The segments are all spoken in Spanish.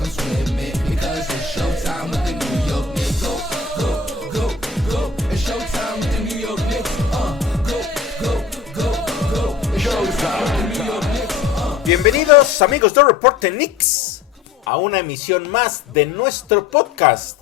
I'm swimming because it's showtime with the New York Knicks. Go, go, go, go. It's showtime with the New York Knicks. Go, go, go, go. It's showtime with the New York Knicks. Bienvenidos amigos de Reporte Knicks a una emisión más de nuestro podcast.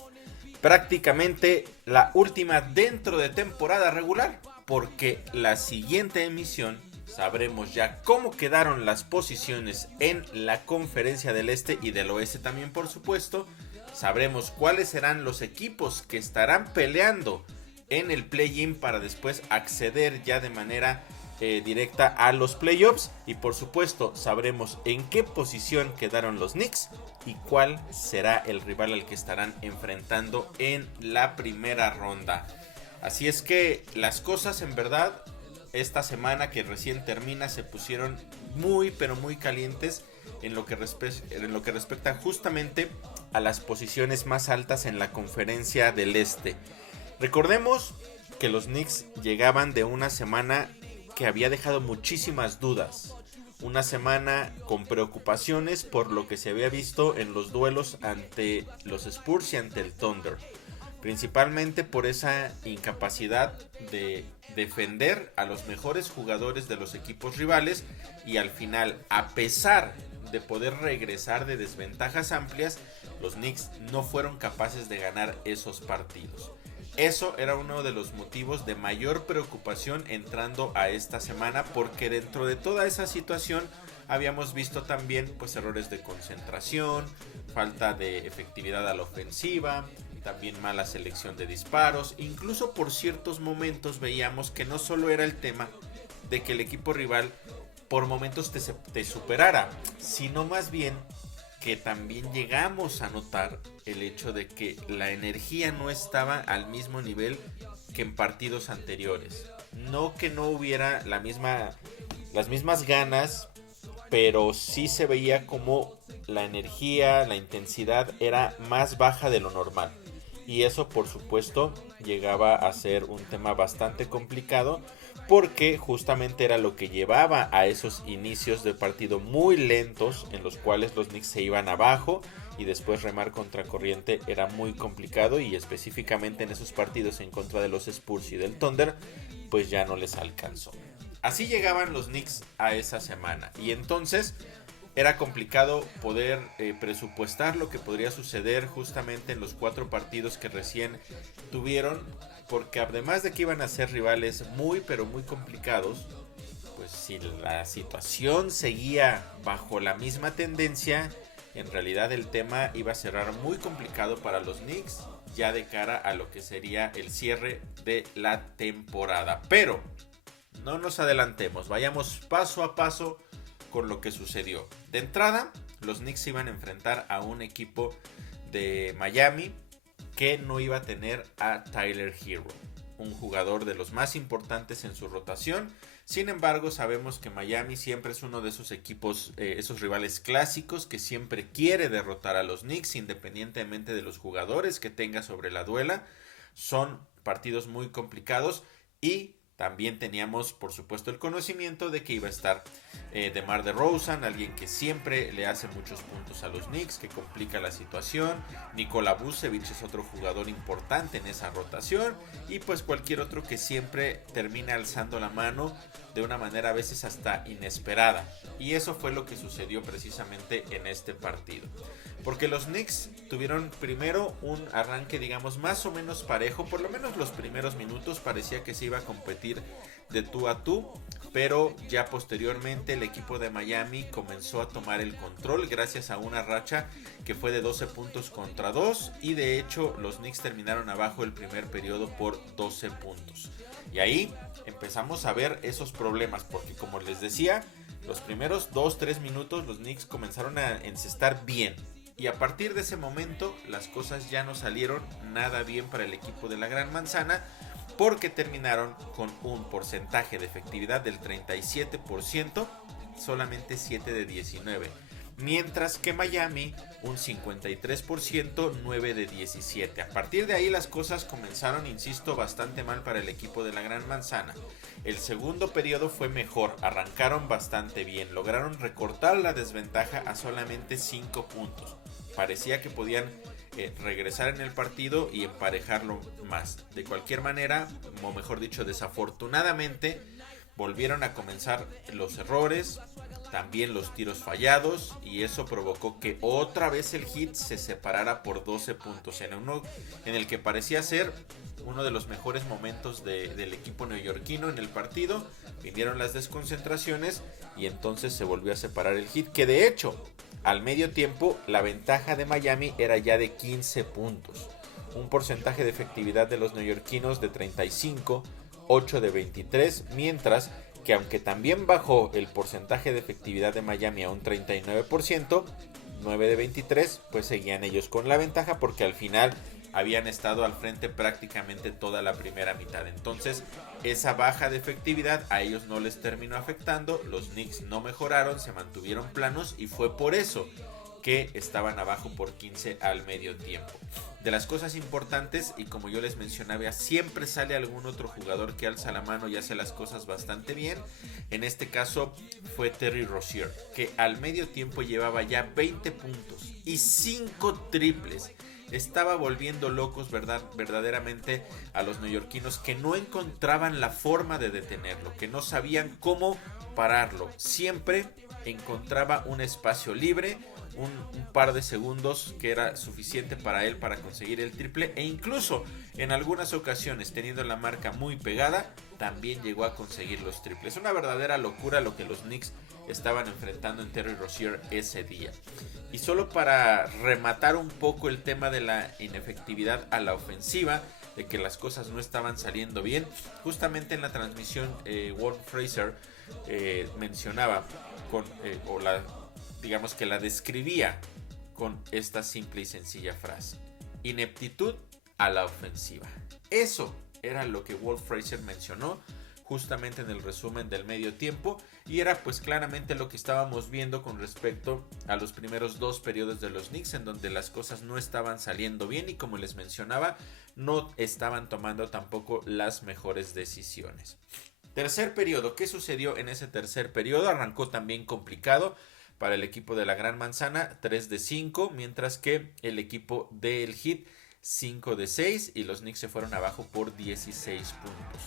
Prácticamente la última dentro de temporada regular, porque la siguiente emisión sabremos ya cómo quedaron las posiciones en la conferencia del este y del oeste también, por supuesto. Sabremos cuáles serán los equipos que estarán peleando en el play-in para después acceder ya de manera directa a los playoffs, y por supuesto sabremos en qué posición quedaron los Knicks y cuál será el rival al que estarán enfrentando en la primera ronda. Así es que las cosas en verdad esta semana que recién termina se pusieron muy pero muy calientes en lo que respecta justamente a las posiciones más altas en la conferencia del este. Recordemos que los Knicks llegaban de una semana que había dejado muchísimas dudas, una semana con preocupaciones por lo que se había visto en los duelos ante los Spurs y ante el Thunder, principalmente por esa incapacidad de defender a los mejores jugadores de los equipos rivales, y al final, a pesar de poder regresar de desventajas amplias, los Knicks no fueron capaces de ganar esos partidos. Eso era uno de los motivos de mayor preocupación entrando a esta semana, porque dentro de toda esa situación habíamos visto también pues errores de concentración, falta de efectividad a la ofensiva, también mala selección de disparos. Incluso por ciertos momentos veíamos que no solo era el tema de que el equipo rival por momentos te superara, sino más bien que también llegamos a notar el hecho de que la energía no estaba al mismo nivel que en partidos anteriores. No que no hubiera las mismas ganas, pero sí se veía como la energía, la intensidad era más baja de lo normal. Y eso por supuesto llegaba a ser un tema bastante complicado, porque justamente era lo que llevaba a esos inicios de partido muy lentos en los cuales los Knicks se iban abajo y después remar contracorriente era muy complicado, y específicamente en esos partidos en contra de los Spurs y del Thunder pues ya no les alcanzó. Así llegaban los Knicks a esa semana, y entonces era complicado poder presupuestar lo que podría suceder justamente en los 4 partidos que recién tuvieron, porque además de que iban a ser rivales muy pero muy complicados, pues si la situación seguía bajo la misma tendencia, en realidad el tema iba a cerrar muy complicado para los Knicks ya de cara a lo que sería el cierre de la temporada. Pero no nos adelantemos, vayamos paso a paso con lo que sucedió. De entrada, los Knicks iban a enfrentar a un equipo de Miami que no iba a tener a Tyler Herro, un jugador de los más importantes en su rotación. Sin embargo, sabemos que Miami siempre es uno de esos equipos, esos rivales clásicos que siempre quiere derrotar a los Knicks independientemente de los jugadores que tenga sobre la duela. Son partidos muy complicados, y también teníamos por supuesto el conocimiento de que iba a estar DeMar DeRozan, alguien que siempre le hace muchos puntos a los Knicks, que complica la situación. Nikola Vucevic es otro jugador importante en esa rotación, y pues cualquier otro que siempre termina alzando la mano de una manera a veces hasta inesperada. Y eso fue lo que sucedió precisamente en este partido, porque los Knicks tuvieron primero un arranque digamos más o menos parejo. Por lo menos los primeros minutos parecía que se iba a competir de tú a tú, pero ya posteriormente el equipo de Miami comenzó a tomar el control gracias a una racha que fue de 12 puntos contra 2, y de hecho los Knicks terminaron abajo el primer periodo por 12 puntos. Y ahí empezamos a ver esos problemas, porque como les decía, los primeros 2-3 minutos los Knicks comenzaron a encestar bien, y a partir de ese momento las cosas ya no salieron nada bien para el equipo de la Gran Manzana, porque terminaron con un porcentaje de efectividad del 37%, solamente 7 de 19. Mientras que Miami un 53%, 9 de 17. A partir de ahí las cosas comenzaron, insisto, bastante mal para el equipo de la Gran Manzana. El segundo periodo fue mejor, arrancaron bastante bien, lograron recortar la desventaja a solamente 5 puntos. parecía que podían regresar en el partido y emparejarlo más. De cualquier manera, o mejor dicho, desafortunadamente, volvieron a comenzar los errores, también los tiros fallados, y eso provocó que otra vez el Heat se separara por 12 puntos, en el que parecía ser uno de los mejores momentos del equipo neoyorquino en el partido. Vinieron las desconcentraciones y entonces se volvió a separar el Heat, que de hecho al medio tiempo la ventaja de Miami era ya de 15 puntos, un porcentaje de efectividad de los neoyorquinos de 35, 8 de 23, mientras que aunque también bajó el porcentaje de efectividad de Miami a un 39%, 9 de 23, pues seguían ellos con la ventaja porque al final habían estado al frente prácticamente toda la primera mitad. Entonces esa baja de efectividad a ellos no les terminó afectando, los Knicks no mejoraron, se mantuvieron planos y fue por eso que estaban abajo por 15 al medio tiempo. De las cosas importantes, y como yo les mencionaba, siempre sale algún otro jugador que alza la mano y hace las cosas bastante bien. En este caso fue Terry Rozier, que al medio tiempo llevaba ya 20 puntos y 5 triples. Estaba volviendo locos verdaderamente a los neoyorquinos, que no encontraban la forma de detenerlo, que no sabían cómo pararlo. Siempre encontraba un espacio libre, un par de segundos que era suficiente para él para conseguir el triple, e incluso en algunas ocasiones, teniendo la marca muy pegada, también llegó a conseguir los triples. Una verdadera locura lo que los Knicks estaban enfrentando en Terry Rozier ese día. Y solo para rematar un poco el tema de la inefectividad a la ofensiva, de que las cosas no estaban saliendo bien, justamente en la transmisión Walt Frazier mencionaba digamos que la describía con esta simple y sencilla frase: ineptitud a la ofensiva. Eso era lo que Walt Frazier mencionó justamente en el resumen del medio tiempo, y era pues claramente lo que estábamos viendo con respecto a los primeros 2 periodos de los Knicks, en donde las cosas no estaban saliendo bien y, como les mencionaba, no estaban tomando tampoco las mejores decisiones. Tercer periodo, ¿qué sucedió en ese tercer periodo? Arrancó también complicado para el equipo de la Gran Manzana, 3 de 5, mientras que el equipo del Heat 5 de 6, y los Knicks se fueron abajo por 16 puntos.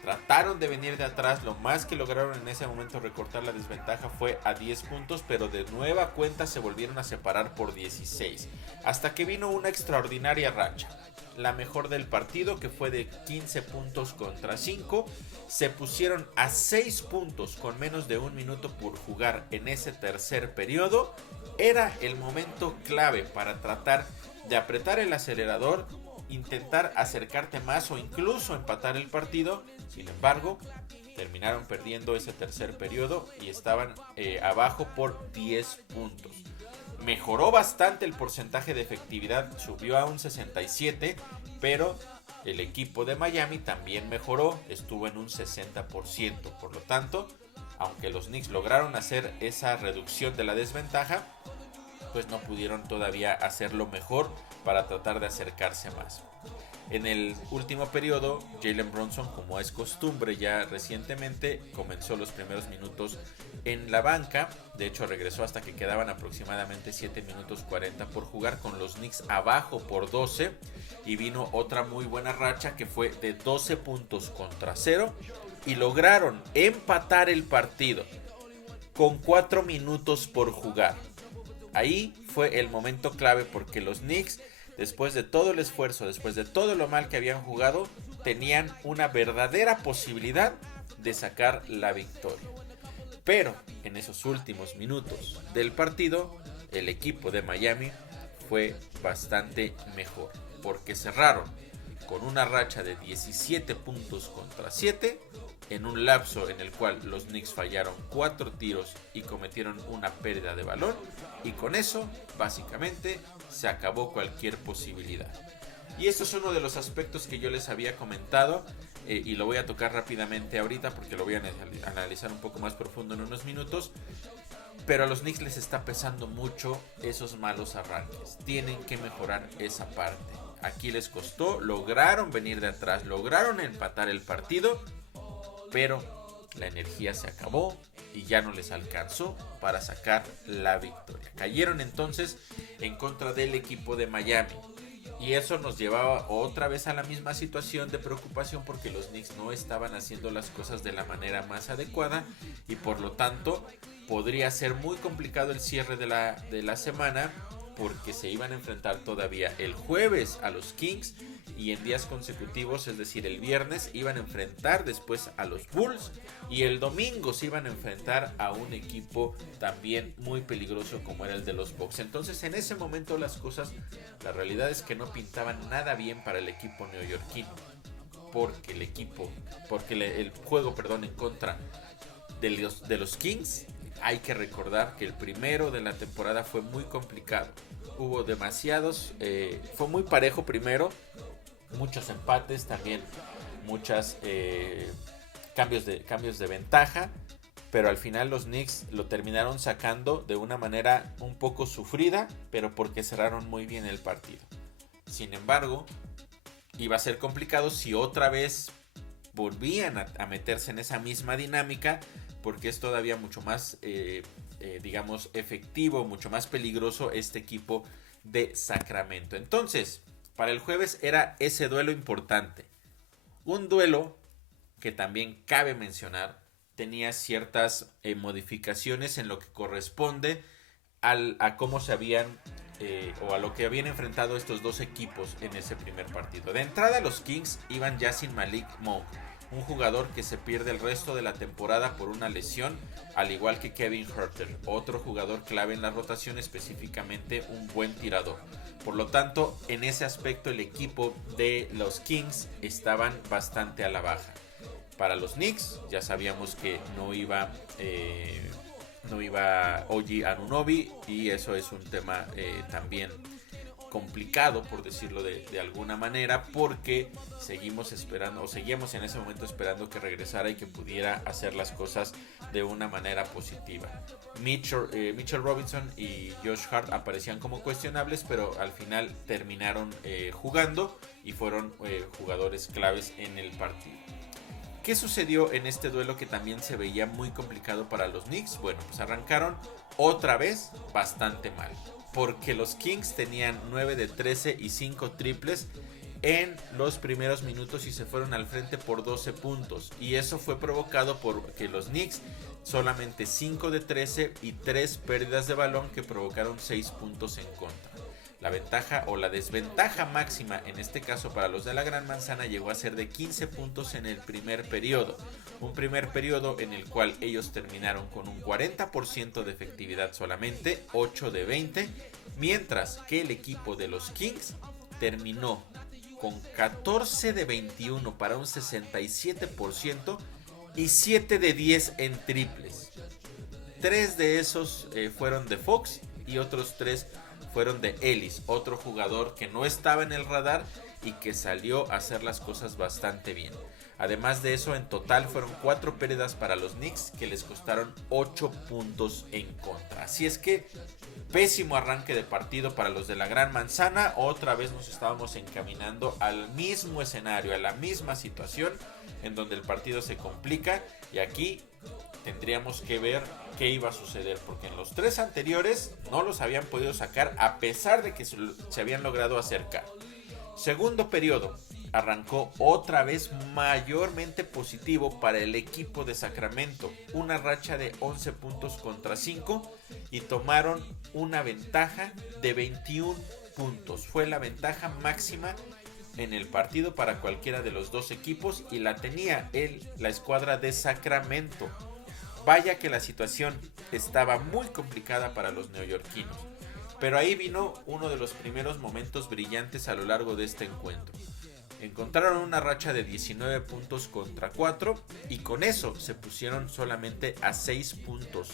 Trataron de venir de atrás, lo más que lograron en ese momento recortar la desventaja fue a 10 puntos, pero de nueva cuenta se volvieron a separar por 16, hasta que vino una extraordinaria racha, la mejor del partido, que fue de 15 puntos contra 5. Se pusieron a 6 puntos con menos de un minuto por jugar en ese tercer periodo. Era el momento clave para tratar de apretar el acelerador, intentar acercarte más o incluso empatar el partido. Sin embargo, terminaron perdiendo ese tercer periodo y estaban abajo por 10 puntos. Mejoró bastante el porcentaje de efectividad, subió a un 67, pero el equipo de Miami también mejoró, estuvo en un 60%. Por lo tanto, aunque los Knicks lograron hacer esa reducción de la desventaja, pues no pudieron todavía hacerlo mejor para tratar de acercarse más. En el último periodo, Jalen Brunson, como es costumbre ya recientemente, comenzó los primeros minutos en la banca. De hecho, regresó hasta que quedaban aproximadamente 7 minutos 40 por jugar, con los Knicks abajo por 12. Y vino otra muy buena racha, que fue de 12 puntos contra 0. Y lograron empatar el partido con 4 minutos por jugar. Ahí fue el momento clave, porque los Knicks, después de todo el esfuerzo, después de todo lo mal que habían jugado, tenían una verdadera posibilidad de sacar la victoria. Pero en esos últimos minutos del partido, el equipo de Miami fue bastante mejor, porque cerraron con una racha de 17 puntos contra 7, en un lapso en el cual los Knicks fallaron 4 tiros y cometieron una pérdida de balón, y con eso básicamente se acabó cualquier posibilidad. Y esto es uno de los aspectos que yo les había comentado, y lo voy a tocar rápidamente ahorita porque lo voy a analizar un poco más profundo en unos minutos. Pero a los Knicks les está pesando mucho esos malos arranques, tienen que mejorar esa parte. Aquí les costó, lograron venir de atrás, lograron empatar el partido, pero la energía se acabó y ya no les alcanzó para sacar la victoria. Cayeron entonces en contra del equipo de Miami. Y eso nos llevaba otra vez a la misma situación de preocupación porque los Knicks no estaban haciendo las cosas de la manera más adecuada y por lo tanto podría ser muy complicado el cierre de la semana porque se iban a enfrentar todavía el jueves a los Kings y en días consecutivos, es decir, el viernes iban a enfrentar después a los Bulls y el domingo se iban a enfrentar a un equipo también muy peligroso como era el de los Bucks. Entonces en ese momento las cosas, la realidad es que no pintaban nada bien para el equipo neoyorquino porque el juego en contra de los Kings, hay que recordar que el primero de la temporada fue muy complicado. Hubo demasiados, fue muy parejo primero, muchos empates, también muchos cambios de ventaja, pero al final los Knicks lo terminaron sacando de una manera un poco sufrida, pero porque cerraron muy bien el partido. Sin embargo, iba a ser complicado si otra vez volvían a meterse en esa misma dinámica, porque es todavía mucho más, digamos, efectivo, mucho más peligroso este equipo de Sacramento. Entonces, para el jueves era ese duelo importante. Un duelo que también cabe mencionar, tenía ciertas modificaciones en lo que corresponde a cómo se habían, o a lo que habían enfrentado estos dos equipos en ese primer partido. De entrada, los Kings iban ya sin Malik Monk, un jugador que se pierde el resto de la temporada por una lesión, al igual que Kevin Huerter, otro jugador clave en la rotación, específicamente un buen tirador. Por lo tanto, en ese aspecto el equipo de los Kings estaban bastante a la baja. Para los Knicks ya sabíamos que no iba OG Anunoby, y eso es un tema también complicado, por decirlo de alguna manera, porque seguimos en ese momento esperando que regresara y que pudiera hacer las cosas de una manera positiva. Mitchell Robinson y Josh Hart aparecían como cuestionables, pero al final terminaron jugando y fueron jugadores claves en el partido. ¿Qué sucedió en este duelo que también se veía muy complicado para los Knicks? Bueno, pues arrancaron otra vez bastante mal, porque los Kings tenían 9 de 13 y 5 triples en los primeros minutos y se fueron al frente por 12 puntos. Y eso fue provocado por que los Knicks solamente 5 de 13 y 3 pérdidas de balón que provocaron 6 puntos en contra. La ventaja o la desventaja máxima en este caso para los de la Gran Manzana llegó a ser de 15 puntos en el primer periodo. Un primer periodo en el cual ellos terminaron con un 40% de efectividad solamente, 8 de 20, mientras que el equipo de los Kings terminó con 14 de 21 para un 67% y 7 de 10 en triples. 3 de esos fueron de Fox y otros 3 fueron de Ellis, otro jugador que no estaba en el radar y que salió a hacer las cosas bastante bien. Además de eso, en total fueron 4 pérdidas para los Knicks que les costaron 8 puntos en contra. Así es que pésimo arranque de partido para los de la Gran Manzana. Otra vez nos estábamos encaminando al mismo escenario, a la misma situación en donde el partido se complica, y aquí tendríamos que ver qué iba a suceder, porque en los 3 anteriores no los habían podido sacar a pesar de que se habían logrado acercar. Segundo periodo arrancó otra vez mayormente positivo para el equipo de Sacramento, una racha de 11 puntos contra 5, y tomaron una ventaja de 21 puntos. Fue la ventaja máxima en el partido para cualquiera de los dos equipos y la tenía la escuadra de Sacramento. Vaya que la situación estaba muy complicada para los neoyorquinos, pero ahí vino uno de los primeros momentos brillantes a lo largo de este encuentro. Encontraron una racha de 19 puntos contra 4 y con eso se pusieron solamente a 6 puntos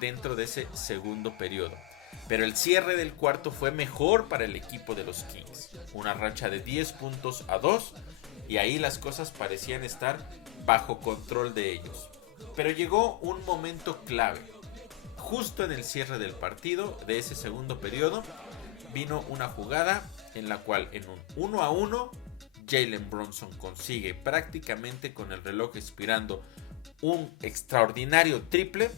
dentro de ese segundo periodo. Pero el cierre del cuarto fue mejor para el equipo de los Kings, una racha de 10 puntos a 2, y ahí las cosas parecían estar bajo control de ellos. Pero llegó un momento clave. Justo en el cierre del partido, de ese segundo periodo, vino una jugada en la cual en un 1-1, Jalen Brunson consigue prácticamente con el reloj expirando un extraordinario triple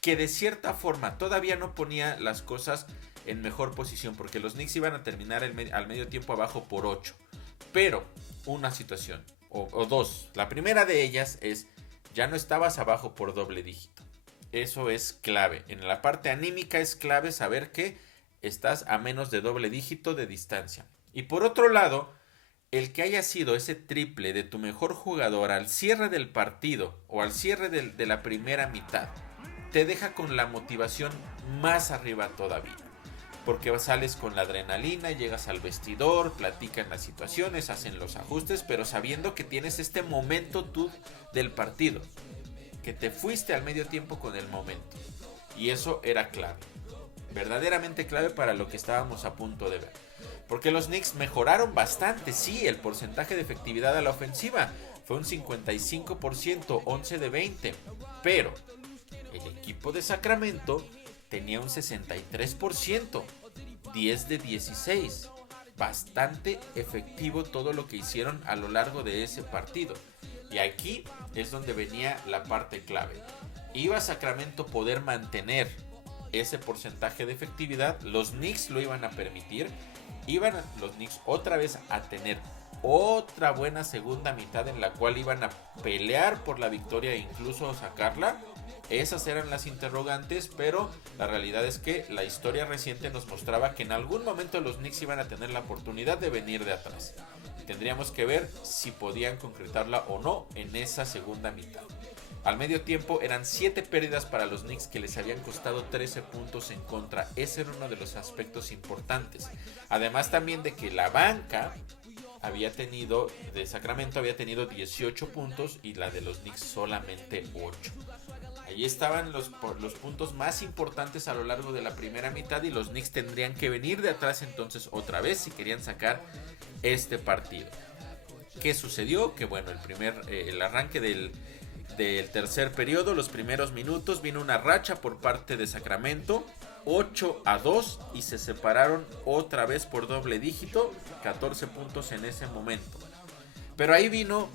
que de cierta forma todavía no ponía las cosas en mejor posición, porque los Knicks iban a terminar al medio tiempo abajo por 8. Pero una situación, o dos. La primera de ellas es, ya no estabas abajo por doble dígito. Eso es clave. En la parte anímica es clave saber que estás a menos de doble dígito de distancia. Y por otro lado, el que haya sido ese triple de tu mejor jugador al cierre del partido o al cierre de la primera mitad, te deja con la motivación más arriba todavía. Porque sales con la adrenalina, llegas al vestidor, platican las situaciones, hacen los ajustes, pero sabiendo que tienes este momento tú del partido, que te fuiste al medio tiempo con el momento. Y eso era clave, verdaderamente clave para lo que estábamos a punto de ver. Porque los Knicks mejoraron bastante, sí, el porcentaje de efectividad a la ofensiva fue un 55%, 11 de 20, pero el equipo de Sacramento tenía un 63%, 10 de 16. Bastante efectivo todo lo que hicieron a lo largo de ese partido. Y aquí es donde venía la parte clave. ¿Iba Sacramento poder mantener ese porcentaje de efectividad? Los Knicks lo iban a permitir. Iban los Knicks otra vez a tener otra buena segunda mitad en la cual iban a pelear por la victoria e incluso sacarla. Esas eran las interrogantes, pero la realidad es que la historia reciente nos mostraba que en algún momento los Knicks iban a tener la oportunidad de venir de atrás. Tendríamos que ver si podían concretarla o no en esa segunda mitad. Al medio tiempo eran 7 pérdidas para los Knicks que les habían costado 13 puntos en contra. Ese era uno de los aspectos importantes. Además también de que la banca de Sacramento había tenido 18 puntos y la de los Knicks solamente 8. Ahí estaban los puntos más importantes a lo largo de la primera mitad y los Knicks tendrían que venir de atrás entonces otra vez si querían sacar este partido. ¿Qué sucedió? Que bueno, el arranque del tercer periodo, los primeros minutos, vino una racha por parte de Sacramento, 8-2 y se separaron otra vez por doble dígito, 14 puntos en ese momento. Pero ahí vino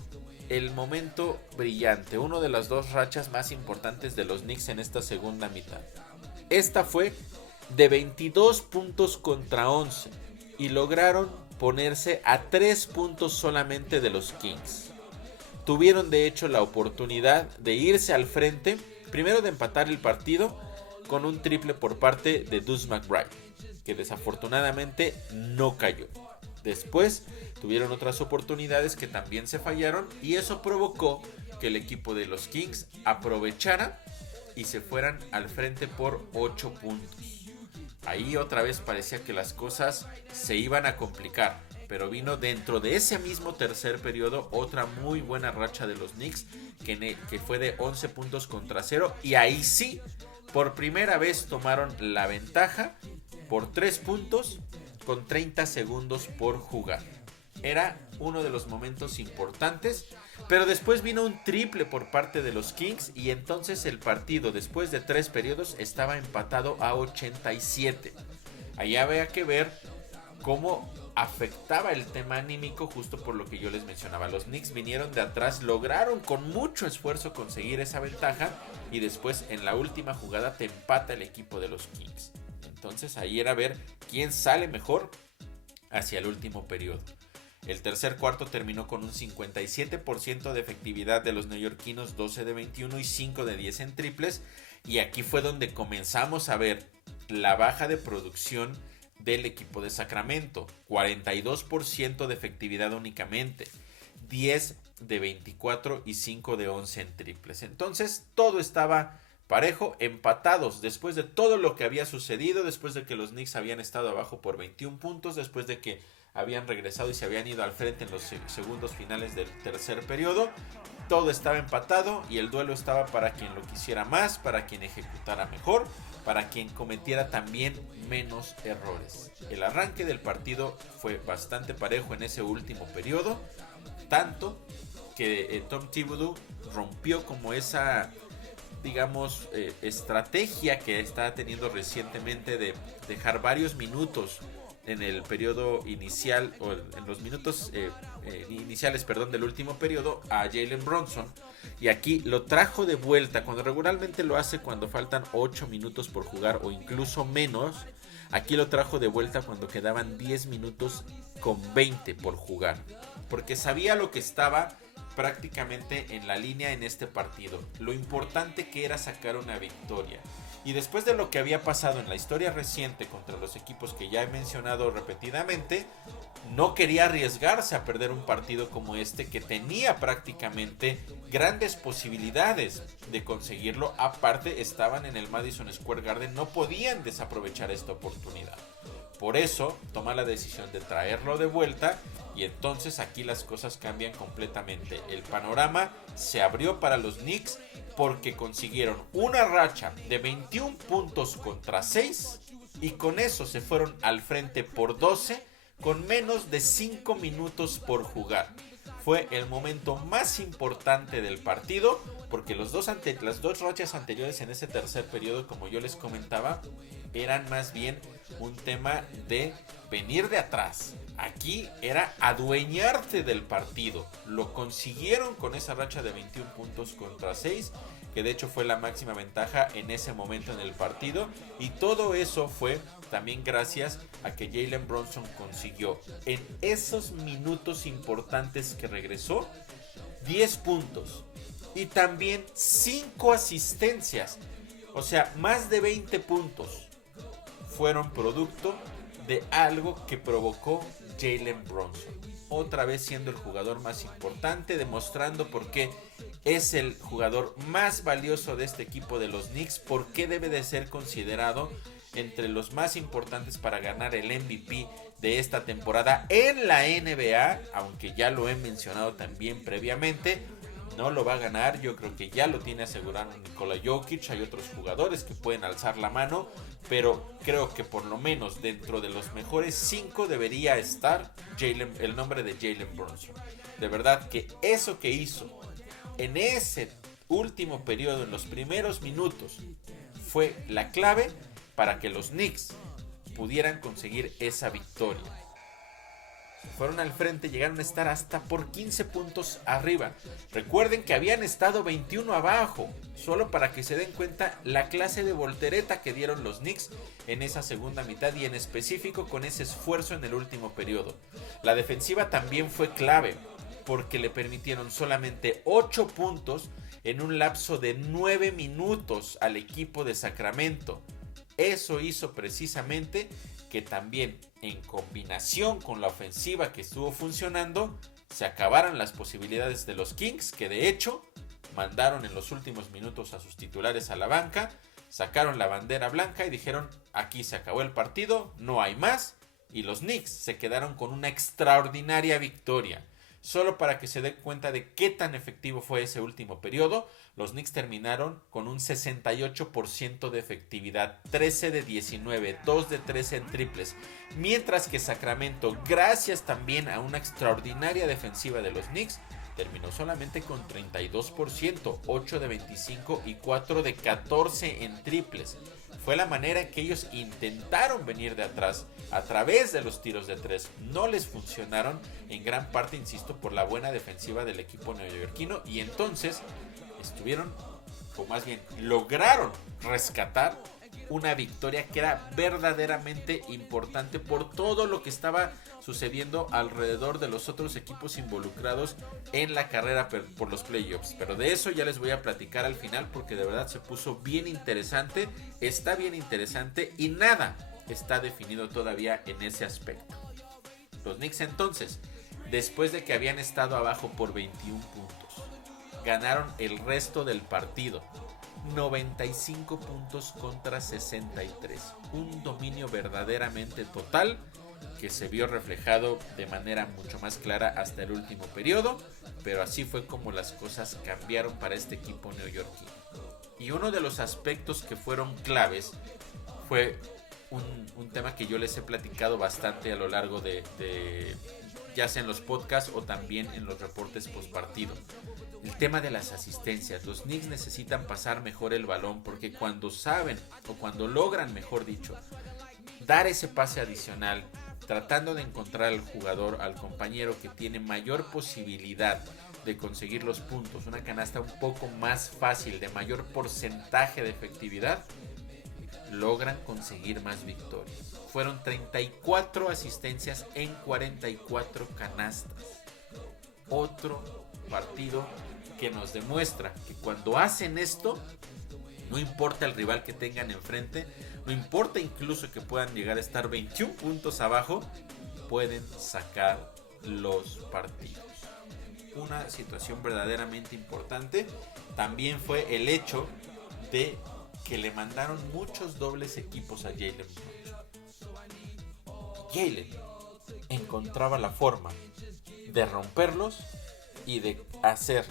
el momento brillante, uno de las dos rachas más importantes de los Knicks en esta segunda mitad. Esta fue de 22 puntos contra 11 y lograron ponerse a 3 puntos solamente de los Kings. Tuvieron de hecho la oportunidad de irse al frente, primero de empatar el partido con un triple por parte de Deuce McBride, que desafortunadamente no cayó. Después tuvieron otras oportunidades que también se fallaron y eso provocó que el equipo de los Kings aprovechara y se fueran al frente por 8 puntos. Ahí otra vez parecía que las cosas se iban a complicar, pero vino dentro de ese mismo tercer periodo otra muy buena racha de los Knicks que fue de 11 puntos contra 0 y ahí sí, por primera vez tomaron la ventaja por 3 puntos con 30 segundos por jugar. Era uno de los momentos importantes, pero después vino un triple por parte de los Kings y entonces el partido después de 3 periodos estaba empatado a 87. Ahí había que ver cómo afectaba el tema anímico, justo por lo que yo les mencionaba. Los Knicks vinieron de atrás, lograron con mucho esfuerzo conseguir esa ventaja y después en la última jugada te empata el equipo de los Kings. Entonces ahí era ver quién sale mejor hacia el último periodo. El tercer cuarto terminó con un 57% de efectividad de los neoyorquinos, 12 de 21 y 5 de 10 en triples. Y aquí fue donde comenzamos a ver la baja de producción del equipo de Sacramento. 42% de efectividad únicamente, 10 de 24 y 5 de 11 en triples. Entonces todo estaba parejo, empatados después de todo lo que había sucedido, después de que los Knicks habían estado abajo por 21 puntos, después de que habían regresado y se habían ido al frente en los segundos finales del tercer periodo. Todo estaba empatado y el duelo estaba para quien lo quisiera más, para quien ejecutara mejor, para quien cometiera también menos errores. El arranque del partido fue bastante parejo en ese último periodo, tanto que Tom Thibodeau rompió como esa, digamos, estrategia que está teniendo recientemente de dejar varios minutos en el periodo inicial, o en los minutos iniciales, del último periodo, a Jalen Brunson, y aquí lo trajo de vuelta, cuando regularmente lo hace cuando faltan 8 minutos por jugar o incluso menos. Aquí lo trajo de vuelta cuando quedaban 10 minutos con 20 por jugar, porque sabía lo que estaba prácticamente en la línea en este partido, lo importante que era sacar una victoria. Y después de lo que había pasado en la historia reciente contra los equipos que ya he mencionado repetidamente, no quería arriesgarse a perder un partido como este, que tenía prácticamente grandes posibilidades de conseguirlo. Aparte, estaban en el Madison Square Garden, no podían desaprovechar esta oportunidad. Por eso toma la decisión de traerlo de vuelta, y entonces aquí las cosas cambian completamente. El panorama se abrió para los Knicks porque consiguieron una racha de 21 puntos contra 6 y con eso se fueron al frente por 12 con menos de 5 minutos por jugar. Fue el momento más importante del partido porque las dos rachas anteriores en ese tercer periodo, como yo les comentaba, eran más bien un tema de venir de atrás. Aquí era adueñarte del partido. Lo consiguieron con esa racha de 21 puntos contra 6, que de hecho fue la máxima ventaja en ese momento en el partido. Y todo eso fue también gracias a que Jalen Brunson consiguió en esos minutos importantes que regresó 10 puntos y también 5 asistencias. O sea, más de 20 puntos fueron producto de algo que provocó Jalen Brunson. Otra vez siendo el jugador más importante, demostrando por qué es el jugador más valioso de este equipo de los Knicks, por qué debe de ser considerado entre los más importantes para ganar el MVP de esta temporada en la NBA, aunque ya lo he mencionado también previamente. No lo va a ganar, yo creo que ya lo tiene asegurado Nikola Jokic. Hay otros jugadores que pueden alzar la mano, pero creo que por lo menos dentro de los mejores 5 debería estar el nombre de Jalen Brunson. De verdad que eso que hizo en ese último periodo, en los primeros minutos, fue la clave para que los Knicks pudieran conseguir esa victoria. Fueron al frente, llegaron a estar hasta por 15 puntos arriba. Recuerden que habían estado 21 abajo, solo para que se den cuenta la clase de voltereta que dieron los Knicks en esa segunda mitad y en específico con ese esfuerzo en el último periodo. La defensiva también fue clave porque le permitieron solamente 8 puntos en un lapso de 9 minutos al equipo de Sacramento. Eso hizo precisamente que también en combinación con la ofensiva que estuvo funcionando, se acabaran las posibilidades de los Kings, que de hecho mandaron en los últimos minutos a sus titulares a la banca, sacaron la bandera blanca y dijeron: aquí se acabó el partido, no hay más, y los Knicks se quedaron con una extraordinaria victoria. Solo para que se den cuenta de qué tan efectivo fue ese último periodo, los Knicks terminaron con un 68% de efectividad, 13 de 19, 2 de 13 en triples, mientras que Sacramento, gracias también a una extraordinaria defensiva de los Knicks, terminó solamente con 32%, 8 de 25 y 4 de 14 en triples. Fue la manera en que ellos intentaron venir de atrás a través de los tiros de 3. No les funcionaron, en gran parte, insisto, por la buena defensiva del equipo neoyorquino. Y entonces estuvieron, o más bien lograron rescatar una victoria que era verdaderamente importante por todo lo que estaba sucediendo alrededor de los otros equipos involucrados en la carrera por los playoffs. Pero de eso ya les voy a platicar al final, porque de verdad se puso bien interesante, está bien interesante y nada está definido todavía en ese aspecto. Los Knicks entonces, después de que habían estado abajo por 21 puntos, ganaron el resto del partido. 95 puntos contra 63. Un dominio verdaderamente total que se vio reflejado de manera mucho más clara hasta el último periodo, pero así fue como las cosas cambiaron para este equipo neoyorquino. Y uno de los aspectos que fueron claves fue un tema que yo les he platicado bastante a lo largo de ya sea en los podcasts o también en los reportes postpartido. El tema de las asistencias. Los Knicks necesitan pasar mejor el balón, porque cuando saben, o cuando logran, mejor dicho, dar ese pase adicional, tratando de encontrar al jugador, al compañero que tiene mayor posibilidad de conseguir los puntos, una canasta un poco más fácil, de mayor porcentaje de efectividad, logran conseguir más victorias. Fueron 34 asistencias en 44 canastas. Otro partido que nos demuestra que cuando hacen esto, no importa el rival que tengan enfrente, no importa incluso que puedan llegar a estar 21 puntos abajo, pueden sacar los partidos. Una situación verdaderamente importante también fue el hecho de que le mandaron muchos dobles equipos a Jalen Brunson. Jalen encontraba la forma de romperlos y de hacer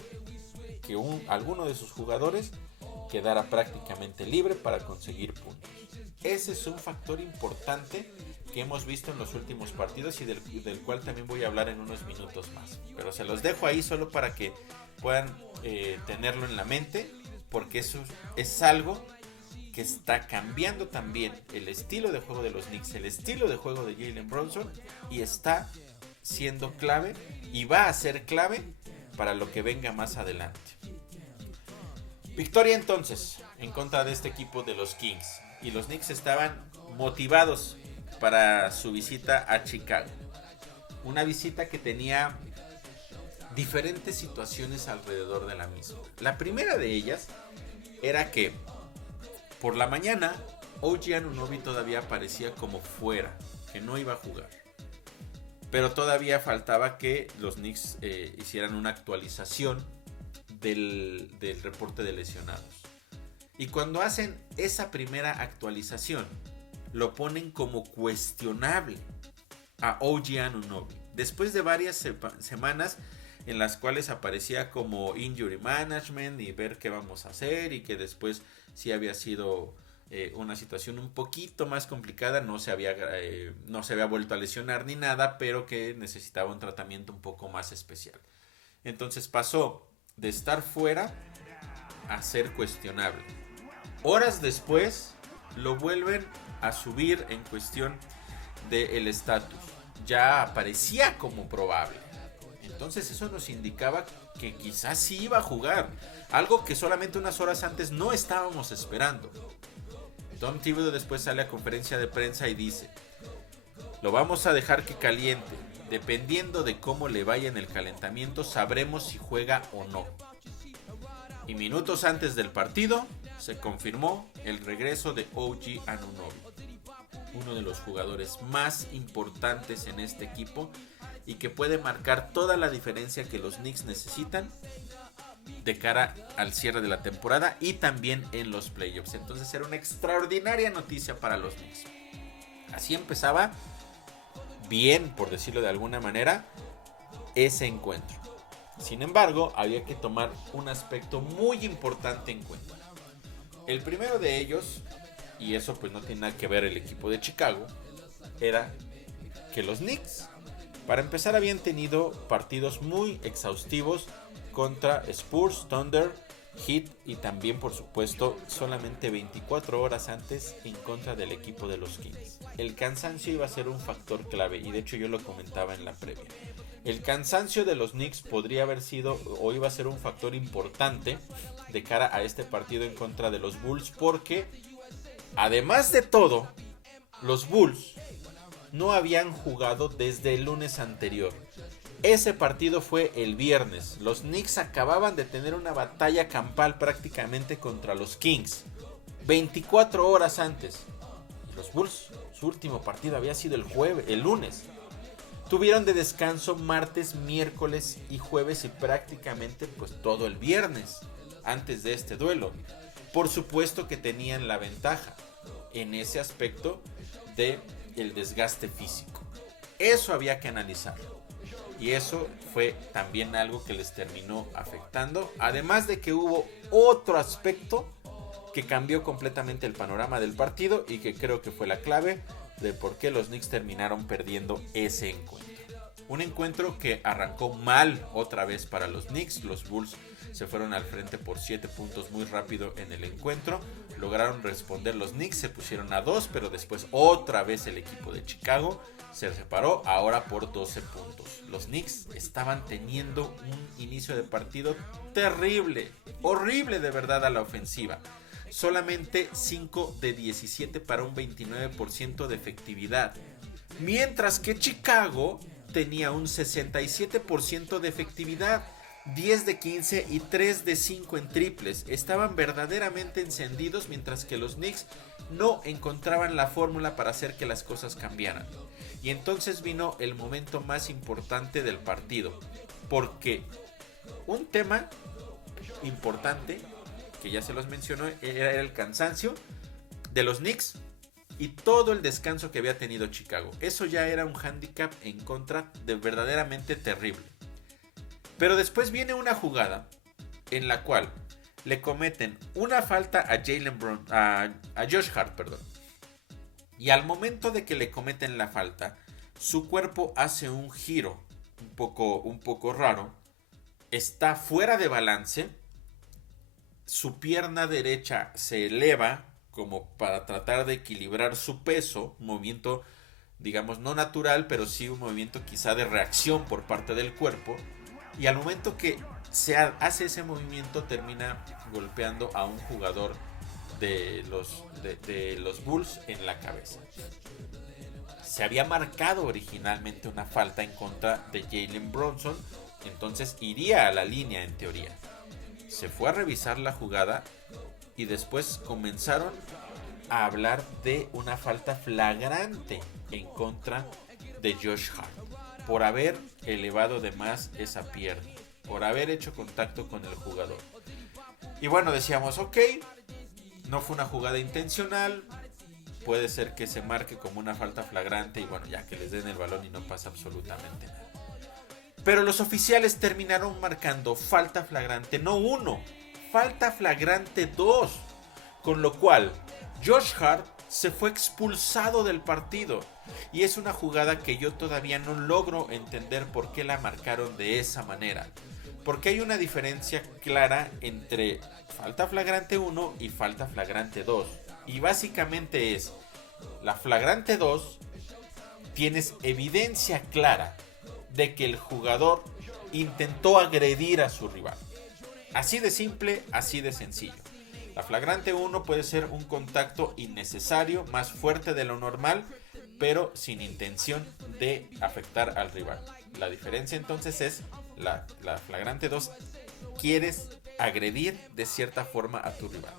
que alguno de sus jugadores quedara prácticamente libre para conseguir puntos. Ese es un factor importante que hemos visto en los últimos partidos y del cual también voy a hablar en unos minutos más. Pero se los dejo ahí solo para que puedan tenerlo en la mente, porque eso es algo que está cambiando también el estilo de juego de los Knicks, el estilo de juego de Jalen Brunson, y está siendo clave y va a ser clave para lo que venga más adelante. Victoria entonces en contra de este equipo de los Kings, y los Knicks estaban motivados para su visita a Chicago. Una visita que tenía diferentes situaciones alrededor de la misma. La primera de ellas era que por la mañana OG Anunoby todavía parecía como fuera, que no iba a jugar. Pero todavía faltaba que los Knicks hicieran una actualización del reporte de lesionados. Y cuando hacen esa primera actualización, lo ponen como cuestionable a OG Anunoby. Después de varias semanas en las cuales aparecía como injury management y ver qué vamos a hacer, y que después sí había sido una situación un poquito más complicada, no se había vuelto a lesionar ni nada, pero que necesitaba un tratamiento un poco más especial. Entonces pasó de estar fuera a ser cuestionable. Horas después lo vuelven a subir en cuestión del estatus. Ya aparecía como probable. Entonces eso nos indicaba que quizás sí iba a jugar, algo que solamente unas horas antes no estábamos esperando. Tom Thibodeau después sale a conferencia de prensa y dice: lo vamos a dejar que caliente, dependiendo de cómo le vaya en el calentamiento sabremos si juega o no. Y minutos antes del partido se confirmó el regreso de OG Anunoby, uno de los jugadores más importantes en este equipo y que puede marcar toda la diferencia que los Knicks necesitan de cara al cierre de la temporada y también en los playoffs. Entonces era una extraordinaria noticia para los Knicks. Así empezaba bien, por decirlo de alguna manera, ese encuentro. Sin embargo, había que tomar un aspecto muy importante en cuenta. El primero de ellos, y eso pues no tiene nada que ver el equipo de Chicago, era que los Knicks, para empezar, habían tenido partidos muy exhaustivos contra Spurs, Thunder, Heat y también, por supuesto, solamente 24 horas antes en contra del equipo de los Kings. El cansancio iba a ser un factor clave y de hecho yo lo comentaba en la previa. El cansancio de los Knicks podría haber sido o iba a ser un factor importante de cara a este partido en contra de los Bulls, porque además de todo, los Bulls no habían jugado desde el lunes anterior. Ese partido fue el viernes. Los Knicks acababan de tener una batalla campal prácticamente contra los Kings 24 horas antes. Y los Bulls, su último partido había sido el lunes. Tuvieron de descanso martes, miércoles y jueves y prácticamente pues todo el viernes antes de este duelo. Por supuesto que tenían la ventaja en ese aspecto de el desgaste físico. Eso había que analizarlo. Y eso fue también algo que les terminó afectando. Además de que hubo otro aspecto que cambió completamente el panorama del partido y que creo que fue la clave de por qué los Knicks terminaron perdiendo ese encuentro. Un encuentro que arrancó mal otra vez para los Knicks. Los Bulls se fueron al frente por 7 puntos muy rápido en el encuentro. lograron responder los Knicks, se pusieron a 2, pero después otra vez el equipo de Chicago se separó, ahora por 12 puntos. Los Knicks estaban teniendo un inicio de partido terrible, horrible de verdad a la ofensiva. Solamente 5 de 17 para un 29% de efectividad. Mientras que Chicago tenía un 67% de efectividad, 10 de 15 y 3 de 5 en triples. Estaban verdaderamente encendidos, mientras que los Knicks no encontraban la fórmula para hacer que las cosas cambiaran. Y entonces vino el momento más importante del partido, porque un tema importante, que ya se los mencionó, era el cansancio de los Knicks y todo el descanso que había tenido Chicago. Eso ya era un handicap en contra de verdaderamente terrible. Pero después viene una jugada en la cual le cometen una falta a Josh Hart, y al momento de que le cometen la falta, su cuerpo hace un giro un poco raro, está fuera de balance, su pierna derecha se eleva como para tratar de equilibrar su peso, un movimiento, digamos, no natural, pero sí un movimiento quizá de reacción por parte del cuerpo, y al momento que se hace ese movimiento termina golpeando a un jugador de los Bulls en la cabeza. Se había marcado originalmente una falta en contra de Jalen Brunson, entonces iría a la línea en teoría. Se fue a revisar la jugada y después comenzaron a hablar de una falta flagrante en contra de Josh Hart por haber elevado de más esa pierna, por haber hecho contacto con el jugador. Y bueno, decíamos, ok, no fue una jugada intencional, puede ser que se marque como una falta flagrante y bueno, ya que les den el balón y no pasa absolutamente nada. Pero los oficiales terminaron marcando falta flagrante, no 1, falta flagrante 2, con lo cual Josh Hart se fue expulsado del partido. Y es una jugada que yo todavía no logro entender por qué la marcaron de esa manera. Porque hay una diferencia clara entre falta flagrante 1 y falta flagrante 2. Y básicamente es, la flagrante 2, tienes evidencia clara de que el jugador intentó agredir a su rival. Así de simple, así de sencillo. La flagrante 1 puede ser un contacto innecesario, más fuerte de lo normal, pero sin intención de afectar al rival. La diferencia entonces es la flagrante 2, quieres agredir de cierta forma a tu rival.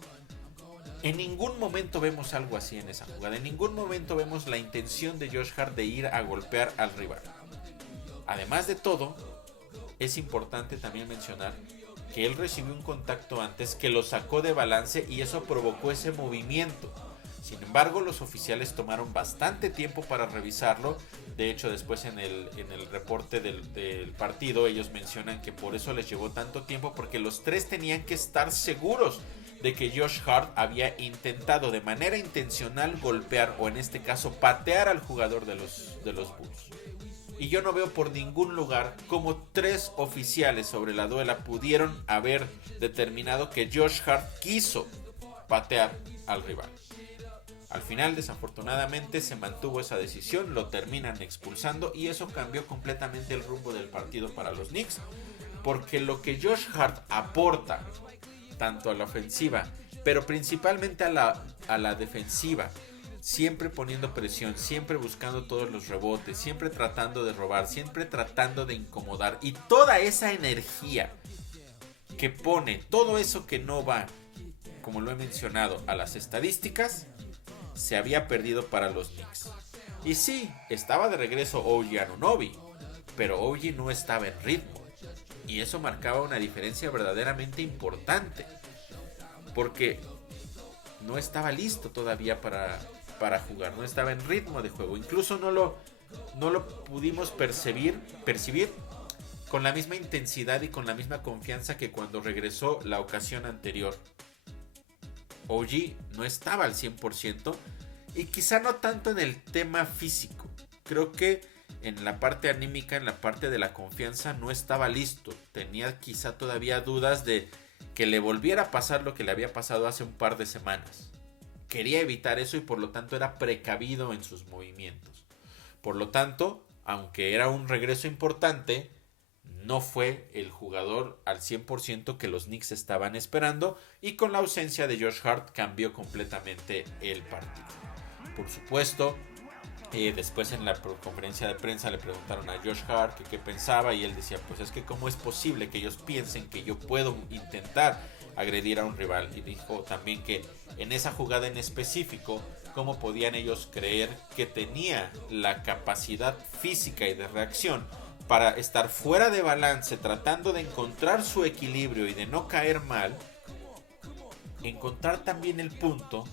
En ningún momento vemos algo así en esa jugada. En ningún momento vemos la intención de Josh Hart de ir a golpear al rival. Además de todo, es importante también mencionar que él recibió un contacto antes que lo sacó de balance y eso provocó ese movimiento. Sin embargo, los oficiales tomaron bastante tiempo para revisarlo. De hecho, después en el reporte del partido, ellos mencionan que por eso les llevó tanto tiempo, porque los tres tenían que estar seguros de que Josh Hart había intentado de manera intencional golpear, o en este caso patear al jugador de los Bulls. Y yo no veo por ningún lugar cómo tres oficiales sobre la duela pudieron haber determinado que Josh Hart quiso patear al rival. Al final, desafortunadamente, se mantuvo esa decisión, lo terminan expulsando y eso cambió completamente el rumbo del partido para los Knicks, porque lo que Josh Hart aporta tanto a la ofensiva, pero principalmente a la defensiva, siempre poniendo presión, siempre buscando todos los rebotes, siempre tratando de robar, siempre tratando de incomodar, y toda esa energía que pone, todo eso que no va, como lo he mencionado, a las estadísticas, se había perdido para los Knicks. Y sí, estaba de regreso OG Anunoby, pero OG no estaba en ritmo, y eso marcaba una diferencia verdaderamente importante, porque no estaba listo todavía para jugar, no estaba en ritmo de juego, incluso no lo pudimos percibir con la misma intensidad y con la misma confianza que cuando regresó la ocasión anterior. OG no estaba al 100% y quizá no tanto en el tema físico, creo que en la parte anímica, en la parte de la confianza no estaba listo, tenía quizá todavía dudas de que le volviera a pasar lo que le había pasado hace un par de semanas. Quería evitar eso y por lo tanto era precavido en sus movimientos. Por lo tanto, aunque era un regreso importante, no fue el jugador al 100% que los Knicks estaban esperando, y con la ausencia de Josh Hart cambió completamente el partido. Por supuesto, después en la conferencia de prensa le preguntaron a Josh Hart que qué pensaba, y él decía, pues es que cómo es posible que ellos piensen que yo puedo intentar agredir a un rival, y dijo también que en esa jugada en específico, cómo podían ellos creer que tenía la capacidad física y de reacción para estar fuera de balance, tratando de encontrar su equilibrio y de no caer mal, encontrar también el punto,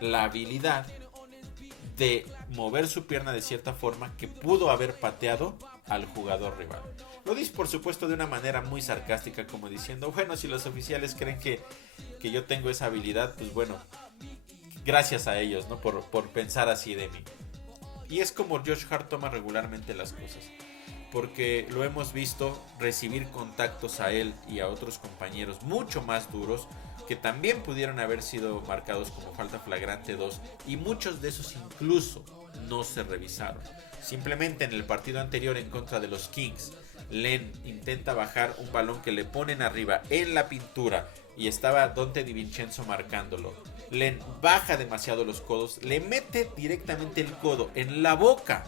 la habilidad de mover su pierna de cierta forma que pudo haber pateado al jugador rival. Lo dice por supuesto de una manera muy sarcástica, como diciendo, bueno, si los oficiales creen que yo tengo esa habilidad, pues bueno, gracias a ellos, ¿no? Por pensar así de mí. Y es como Josh Hart toma regularmente las cosas, porque lo hemos visto recibir contactos a él y a otros compañeros mucho más duros, que también pudieron haber sido marcados como falta flagrante 2, y muchos de esos incluso no se revisaron. Simplemente en el partido anterior en contra de los Kings, Len intenta bajar un balón que le ponen arriba en la pintura y estaba Donte DiVincenzo marcándolo. Len baja demasiado los codos, le mete directamente el codo en la boca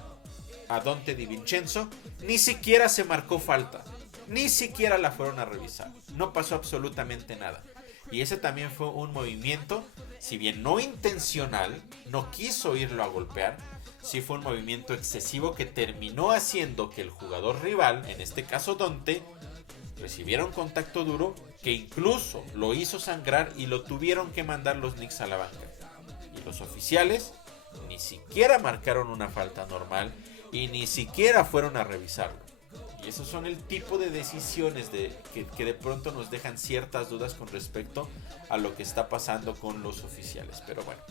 a Donte DiVincenzo, ni siquiera se marcó falta, ni siquiera la fueron a revisar, no pasó absolutamente nada. Y ese también fue un movimiento, si bien no intencional, no quiso irlo a golpear, sí fue un movimiento excesivo que terminó haciendo que el jugador rival, en este caso Donte, recibiera un contacto duro que incluso lo hizo sangrar y lo tuvieron que mandar los Knicks a la banca. Y los oficiales ni siquiera marcaron una falta normal y ni siquiera fueron a revisarlo. Y esos son el tipo de decisiones que de pronto nos dejan ciertas dudas con respecto a lo que está pasando con los oficiales. Pero bueno,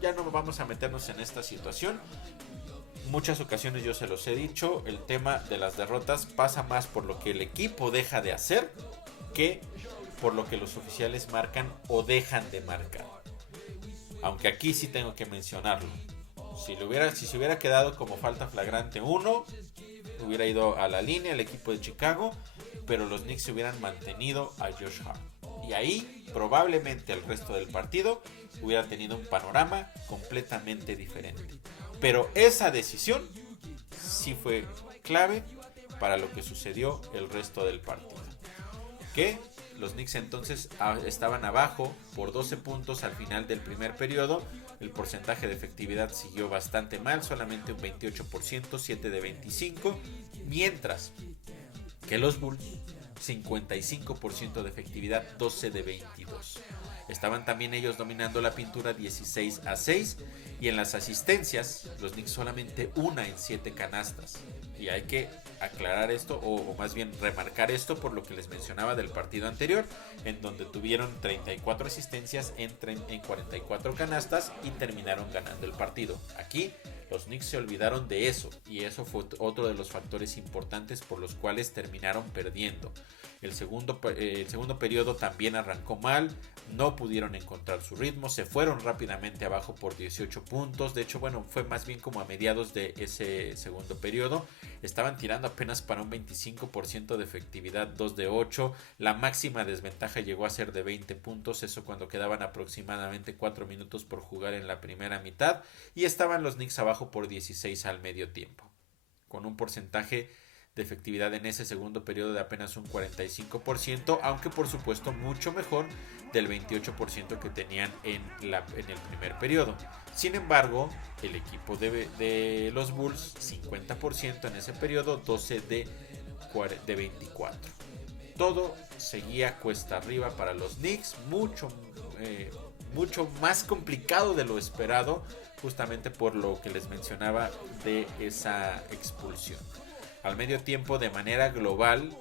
ya no vamos a meternos en esta situación. Muchas ocasiones yo se los he dicho, el tema de las derrotas pasa más por lo que el equipo deja de hacer que por lo que los oficiales marcan o dejan de marcar. Aunque aquí sí tengo que mencionarlo. Si se hubiera quedado como falta flagrante 1, hubiera ido a la línea el equipo de Chicago, pero los Knicks se hubieran mantenido a Josh Hart. Y ahí probablemente el resto del partido hubiera tenido un panorama completamente diferente. Pero esa decisión sí fue clave para lo que sucedió el resto del partido. Que los Knicks entonces estaban abajo por 12 puntos al final del primer periodo. El porcentaje de efectividad siguió bastante mal, solamente un 28%, 7 de 25. Mientras que los Bulls, 55% de efectividad, 12 de 22. Estaban también ellos dominando la pintura 16-6. Y en las asistencias, los Knicks solamente una en 7 canastas. Y hay que aclarar esto, o más bien remarcar esto por lo que les mencionaba del partido anterior, en donde tuvieron 34 asistencias en 44 canastas y terminaron ganando el partido. Aquí los Knicks se olvidaron de eso, y eso fue otro de los factores importantes por los cuales terminaron perdiendo. El segundo periodo también arrancó mal, no pudieron encontrar su ritmo, se fueron rápidamente abajo por 18 puntos. De hecho, bueno, fue más bien como a mediados de ese segundo periodo. Estaban tirando apenas para un 25% de efectividad, 2 de 8. La máxima desventaja llegó a ser de 20 puntos, eso cuando quedaban aproximadamente 4 minutos por jugar en la primera mitad. Y estaban los Knicks abajo por 16 al medio tiempo, con un porcentaje de efectividad en ese segundo periodo de apenas un 45%, aunque por supuesto mucho mejor del 28% que tenían en el primer periodo. Sin embargo, el equipo de los Bulls, 50% en ese periodo, 12 de 24. Todo seguía cuesta arriba para los Knicks, mucho más complicado de lo esperado, justamente por lo que les mencionaba de esa expulsión. Al medio tiempo, de manera global,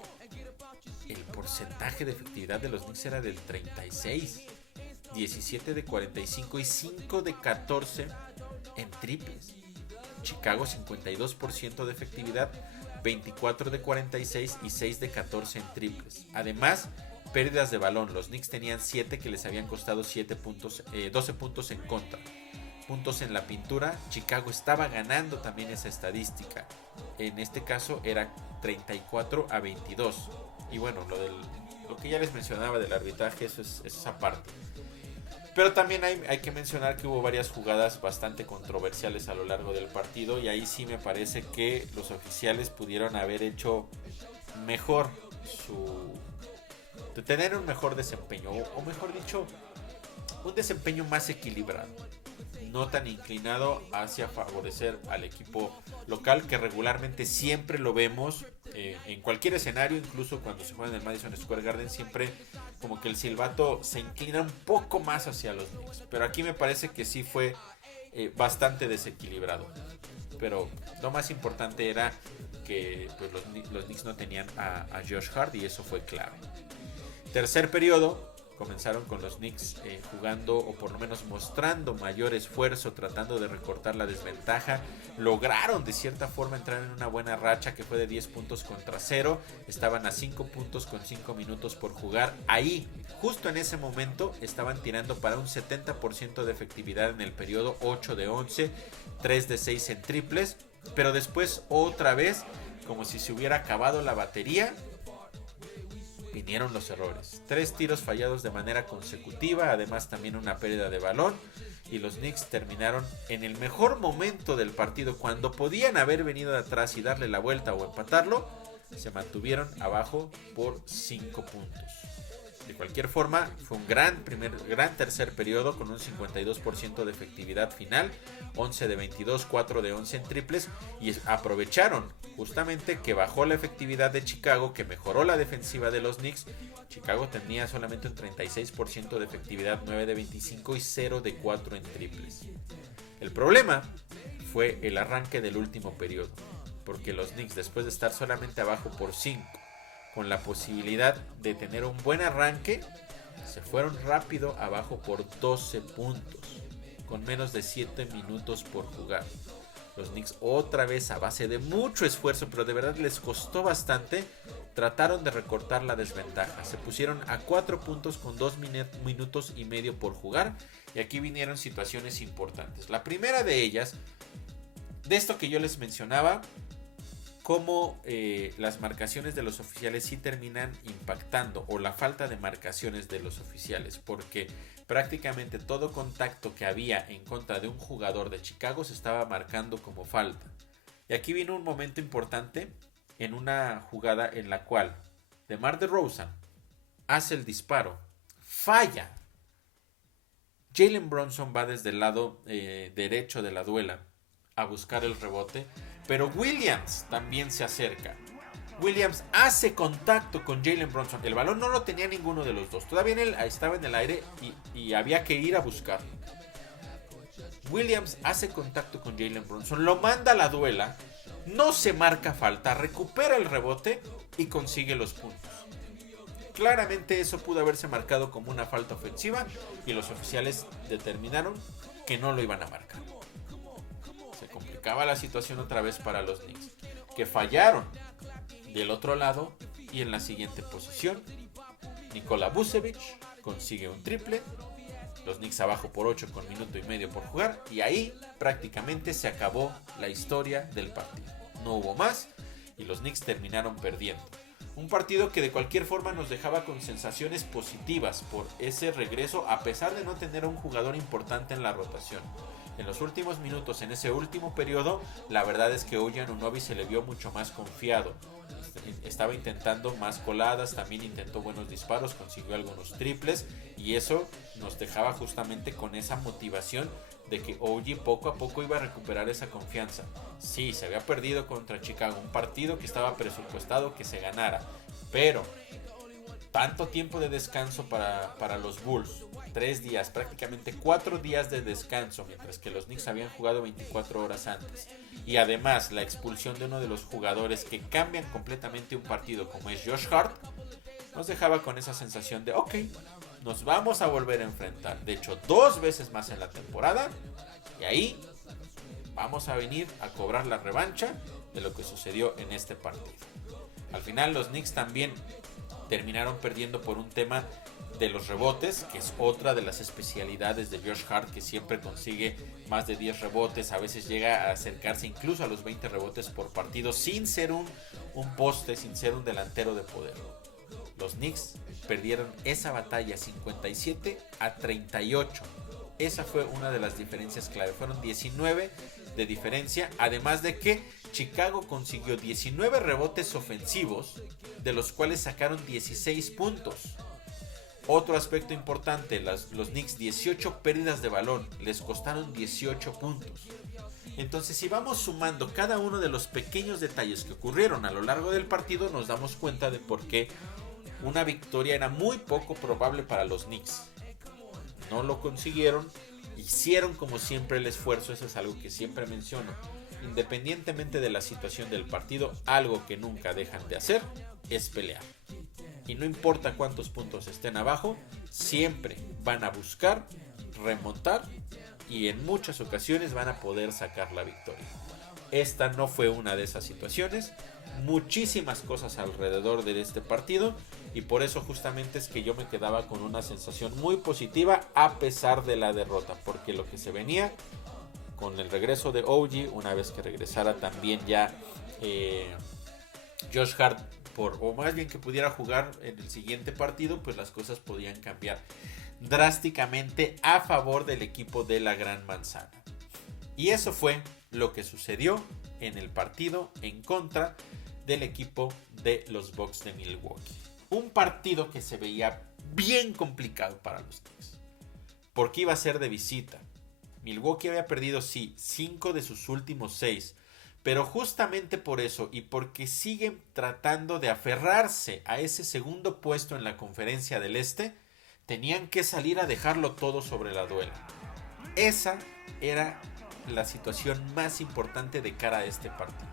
el porcentaje de efectividad de los Knicks era del 36, 17 de 45 y 5 de 14 en triples. Chicago 52% de efectividad, 24 de 46 y 6 de 14 en triples. Además pérdidas de balón. Los Knicks tenían 7 que les habían costado 12 puntos en contra. Puntos en la pintura, Chicago estaba ganando también esa estadística. En este caso era 34-22. Y bueno, lo que ya les mencionaba del arbitraje, eso es esa parte. Pero también hay que mencionar que hubo varias jugadas bastante controversiales a lo largo del partido. Y ahí sí me parece que los oficiales pudieron haber hecho mejor de tener un mejor desempeño. O mejor dicho, un desempeño más equilibrado. No tan inclinado hacia favorecer al equipo local, que regularmente siempre lo vemos en cualquier escenario, incluso cuando se juega en el Madison Square Garden, siempre como que el silbato se inclina un poco más hacia los Knicks. Pero aquí me parece que sí fue bastante desequilibrado. Pero lo más importante era que pues, los Knicks no tenían a Josh Hart, y eso fue clave. Tercer periodo. Comenzaron con los Knicks jugando, o por lo menos mostrando mayor esfuerzo, tratando de recortar la desventaja. Lograron de cierta forma entrar en una buena racha que fue de 10 puntos contra 0. Estaban a 5 puntos con 5 minutos por jugar. Ahí, justo en ese momento, estaban tirando para un 70% de efectividad en el periodo, 8 de 11, 3 de 6 en triples. Pero después otra vez, como si se hubiera acabado la batería, vinieron los errores. 3 tiros fallados de manera consecutiva, además también una pérdida de balón, y los Knicks terminaron en el mejor momento del partido, cuando podían haber venido de atrás y darle la vuelta o empatarlo. Se mantuvieron abajo por 5 puntos. De cualquier forma, fue un gran tercer periodo con un 52% de efectividad final, 11 de 22, 4 de 11 en triples, y aprovecharon justamente que bajó la efectividad de Chicago, que mejoró la defensiva de los Knicks. Chicago tenía solamente un 36% de efectividad, 9 de 25 y 0 de 4 en triples. El problema fue el arranque del último periodo, porque los Knicks, después de estar solamente abajo por 5, con la posibilidad de tener un buen arranque, se fueron rápido abajo por 12 puntos, con menos de 7 minutos por jugar. Los Knicks, otra vez a base de mucho esfuerzo, pero de verdad les costó bastante, trataron de recortar la desventaja. Se pusieron a 4 puntos con 2 minutos y medio por jugar, y aquí vinieron situaciones importantes. La primera de ellas, de esto que yo les mencionaba, cómo las marcaciones de los oficiales sí terminan impactando, o la falta de marcaciones de los oficiales, porque prácticamente todo contacto que había en contra de un jugador de Chicago se estaba marcando como falta. Y aquí vino un momento importante en una jugada en la cual DeMar DeRozan hace el disparo, falla. Jalen Brunson va desde el lado derecho de la duela a buscar el rebote, pero Williams también se acerca. Williams hace contacto con Jalen Brunson. El balón no lo tenía ninguno de los dos. Todavía estaba en el aire y había que ir a buscarlo. Williams hace contacto con Jalen Brunson, lo manda a la duela, no se marca falta, recupera el rebote y consigue los puntos. Claramente eso pudo haberse marcado como una falta ofensiva, y los oficiales determinaron que no lo iban a marcar. Se complicaba la situación otra vez para los Knicks, que fallaron del otro lado, y en la siguiente posición Nikola Vucevic consigue un triple. Los Knicks abajo por 8 con minuto y medio por jugar, y ahí prácticamente se acabó la historia del partido. No hubo más y los Knicks terminaron perdiendo. Un partido que de cualquier forma nos dejaba con sensaciones positivas por ese regreso, a pesar de no tener a un jugador importante en la rotación. En los últimos minutos, en ese último periodo, la verdad es que OG Anunoby se le vio mucho más confiado. Estaba intentando más coladas, también intentó buenos disparos, consiguió algunos triples, y eso nos dejaba justamente con esa motivación de que OG poco a poco iba a recuperar esa confianza. Sí, se había perdido contra Chicago, un partido que estaba presupuestado que se ganara, pero tanto tiempo de descanso para los Bulls, 3 días, prácticamente 4 días de descanso, mientras que los Knicks habían jugado 24 horas antes, y además la expulsión de uno de los jugadores que cambian completamente un partido, como es Josh Hart, nos dejaba con esa sensación de ok, nos vamos a volver a enfrentar, de hecho 2 veces más en la temporada, y ahí vamos a venir a cobrar la revancha de lo que sucedió en este partido. Al final los Knicks también terminaron perdiendo por un tema de los rebotes, que es otra de las especialidades de Josh Hart, que siempre consigue más de 10 rebotes, a veces llega a acercarse incluso a los 20 rebotes por partido, sin ser un poste, sin ser un delantero de poder. Los Knicks perdieron esa batalla 57-38. Esa fue una de las diferencias clave. Fueron 19 de diferencia, además de que Chicago consiguió 19 rebotes ofensivos, de los cuales sacaron 16 puntos. Otro aspecto importante, los Knicks 18 pérdidas de balón, les costaron 18 puntos. Entonces, si vamos sumando cada uno de los pequeños detalles que ocurrieron a lo largo del partido, nos damos cuenta de por qué una victoria era muy poco probable para los Knicks. No lo consiguieron, hicieron como siempre el esfuerzo, eso es algo que siempre menciono. Independientemente de la situación del partido, algo que nunca dejan de hacer es pelear. Y no importa cuántos puntos estén abajo, siempre van a buscar remontar y en muchas ocasiones van a poder sacar la victoria. Esta no fue una de esas situaciones. Muchísimas cosas alrededor de este partido y por eso justamente es que yo me quedaba con una sensación muy positiva a pesar de la derrota, porque lo que se venía con el regreso de OG, una vez que regresara también ya Josh Hart, o más bien que pudiera jugar en el siguiente partido, pues las cosas podían cambiar drásticamente a favor del equipo de la Gran Manzana. Y eso fue lo que sucedió en el partido en contra del equipo de los Bucks de Milwaukee. Un partido que se veía bien complicado para los Knicks, porque iba a ser de visita. Milwaukee había perdido, sí, 5 de sus últimos 6, pero justamente por eso y porque siguen tratando de aferrarse a ese segundo puesto en la Conferencia del Este, tenían que salir a dejarlo todo sobre la duela. Esa era la situación más importante de cara a este partido.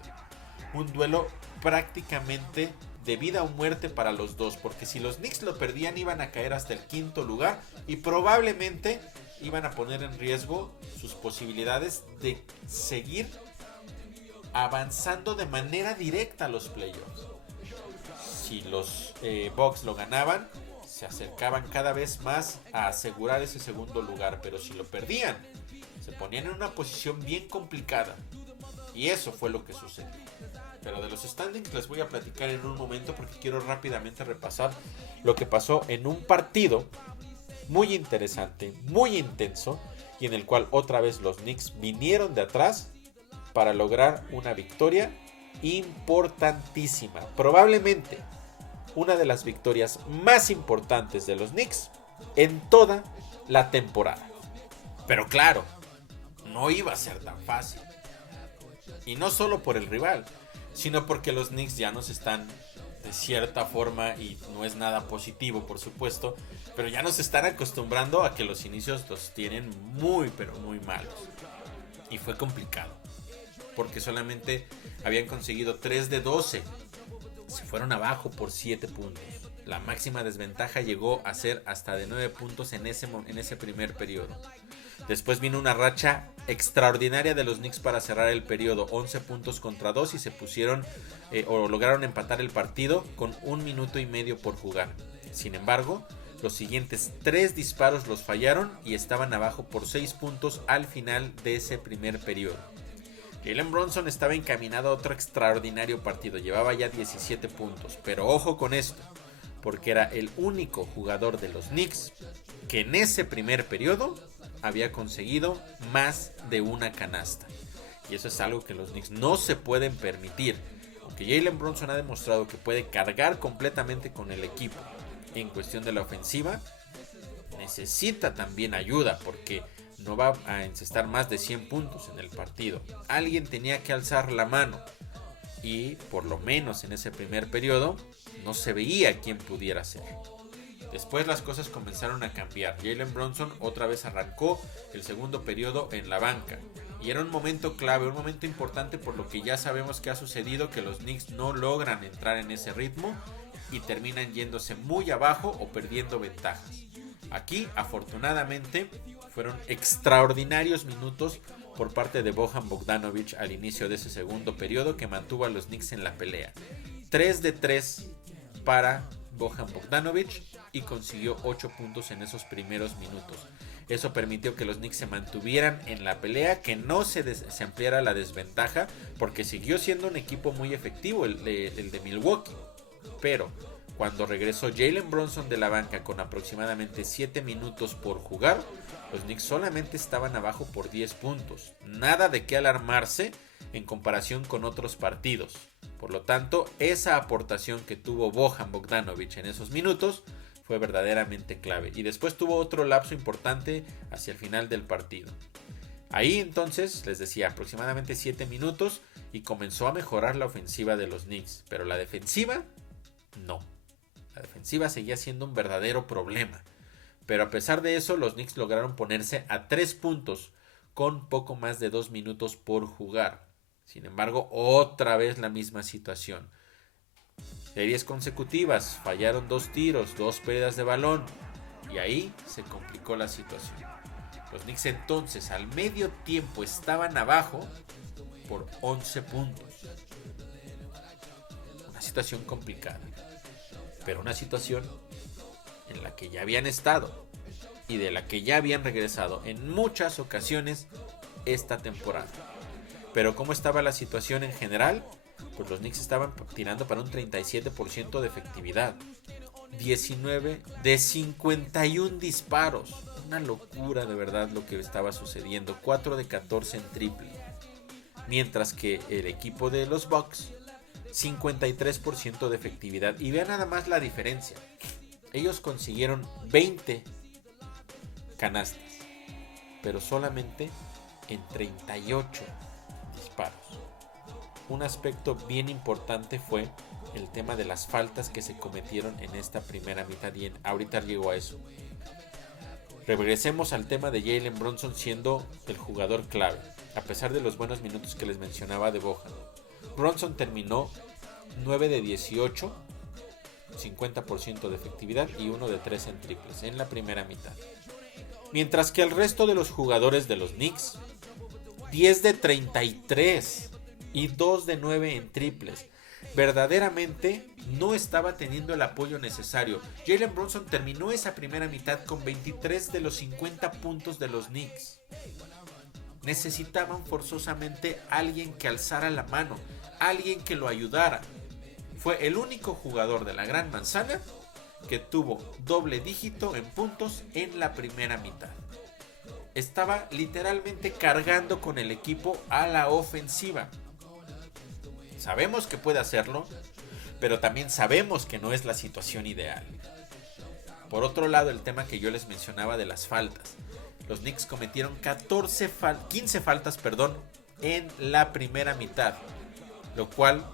Un duelo prácticamente de vida o muerte para los dos, porque si los Knicks lo perdían iban a caer hasta el quinto lugar y probablemente iban a poner en riesgo sus posibilidades de seguir avanzando de manera directa a los playoffs. Si los Bucks lo ganaban, se acercaban cada vez más a asegurar ese segundo lugar, pero si lo perdían, se ponían en una posición bien complicada. Y eso fue lo que sucedió. Pero de los standings les voy a platicar en un momento porque quiero rápidamente repasar lo que pasó en un partido muy interesante, muy intenso, y en el cual otra vez los Knicks vinieron de atrás para lograr una victoria importantísima. Probablemente una de las victorias más importantes de los Knicks en toda la temporada. Pero claro, no iba a ser tan fácil. Y no solo por el rival, sino porque los Knicks ya nos están, de cierta forma, y no es nada positivo por supuesto, pero ya nos están acostumbrando a que los inicios los tienen muy pero muy malos. Y fue complicado, porque solamente habían conseguido 3 de 12. Se fueron abajo por 7 puntos. La máxima desventaja llegó a ser hasta de 9 puntos en ese primer periodo. Después vino una racha extraordinaria de los Knicks para cerrar el periodo, 11 puntos contra 2, y se pusieron o lograron empatar el partido con 1 minuto y medio por jugar. Sin embargo, los siguientes 3 disparos los fallaron y estaban abajo por 6 puntos al final de ese primer periodo. Jalen Brunson estaba encaminado a otro extraordinario partido, llevaba ya 17 puntos, pero ojo con esto, porque era el único jugador de los Knicks que en ese primer periodo había conseguido más de una canasta. Y eso es algo que los Knicks no se pueden permitir. Aunque Jalen Brunson ha demostrado que puede cargar completamente con el equipo en cuestión de la ofensiva, necesita también ayuda porque no va a encestar más de 100 puntos en el partido. Alguien tenía que alzar la mano y por lo menos en ese primer periodo no se veía quién pudiera ser. Después las cosas comenzaron a cambiar. Jalen Brunson otra vez arrancó el segundo periodo en la banca. Y era un momento clave, un momento importante por lo que ya sabemos que ha sucedido, que los Knicks no logran entrar en ese ritmo y terminan yéndose muy abajo o perdiendo ventajas. Aquí, afortunadamente, fueron extraordinarios minutos por parte de Bojan Bogdanovic al inicio de ese segundo periodo que mantuvo a los Knicks en la pelea. 3 de 3 para Bojan Bogdanovic y consiguió 8 puntos en esos primeros minutos. Eso permitió que los Knicks se mantuvieran en la pelea, que no se ampliara la desventaja, porque siguió siendo un equipo muy efectivo el de Milwaukee. Pero cuando regresó Jalen Brunson de la banca con aproximadamente 7 minutos por jugar, los Knicks solamente estaban abajo por 10 puntos. Nada de qué alarmarse en comparación con otros partidos. Por lo tanto, esa aportación que tuvo Bojan Bogdanovic en esos minutos fue verdaderamente clave. Y después tuvo otro lapso importante hacia el final del partido. Ahí entonces, les decía, aproximadamente 7 minutos y comenzó a mejorar la ofensiva de los Knicks. Pero la defensiva, no. La defensiva seguía siendo un verdadero problema. Pero a pesar de eso, los Knicks lograron ponerse a 3 puntos con poco más de 2 minutos por jugar. Sin embargo, otra vez la misma situación. Series consecutivas, fallaron 2 tiros, 2 pérdidas de balón. Y ahí se complicó la situación. Los Knicks entonces al medio tiempo estaban abajo por 11 puntos. Una situación complicada. Pero una situación en la que ya habían estado y de la que ya habían regresado en muchas ocasiones esta temporada. Pero ¿cómo estaba la situación en general? Pues los Knicks estaban tirando para un 37% de efectividad. 19 de 51 disparos. Una locura de verdad lo que estaba sucediendo. 4 de 14 en triple. Mientras que el equipo de los Bucks, 53% de efectividad. Y vean nada más la diferencia. Ellos consiguieron 20 canastas, pero solamente en 38 disparos. Un aspecto bien importante fue el tema de las faltas que se cometieron en esta primera mitad y ahorita llego a eso. Regresemos al tema de Jalen Brunson siendo el jugador clave, a pesar de los buenos minutos que les mencionaba de Bojan. Brunson terminó 9 de 18, 50% de efectividad y 1 de 3 en triples en la primera mitad. Mientras que el resto de los jugadores de los Knicks, 10 de 33 y 2 de 9 en triples. Verdaderamente no estaba teniendo el apoyo necesario. Jalen Brunson terminó esa primera mitad con 23 de los 50 puntos de los Knicks. Necesitaban forzosamente alguien que alzara la mano, alguien que lo ayudara. Fue el único jugador de la Gran Manzana que tuvo doble dígito en puntos en la primera mitad. Estaba literalmente cargando con el equipo a la ofensiva. Sabemos que puede hacerlo, pero también sabemos que no es la situación ideal. Por otro lado, el tema que yo les mencionaba de las faltas. Los Knicks cometieron 15 faltas en la primera mitad, lo cual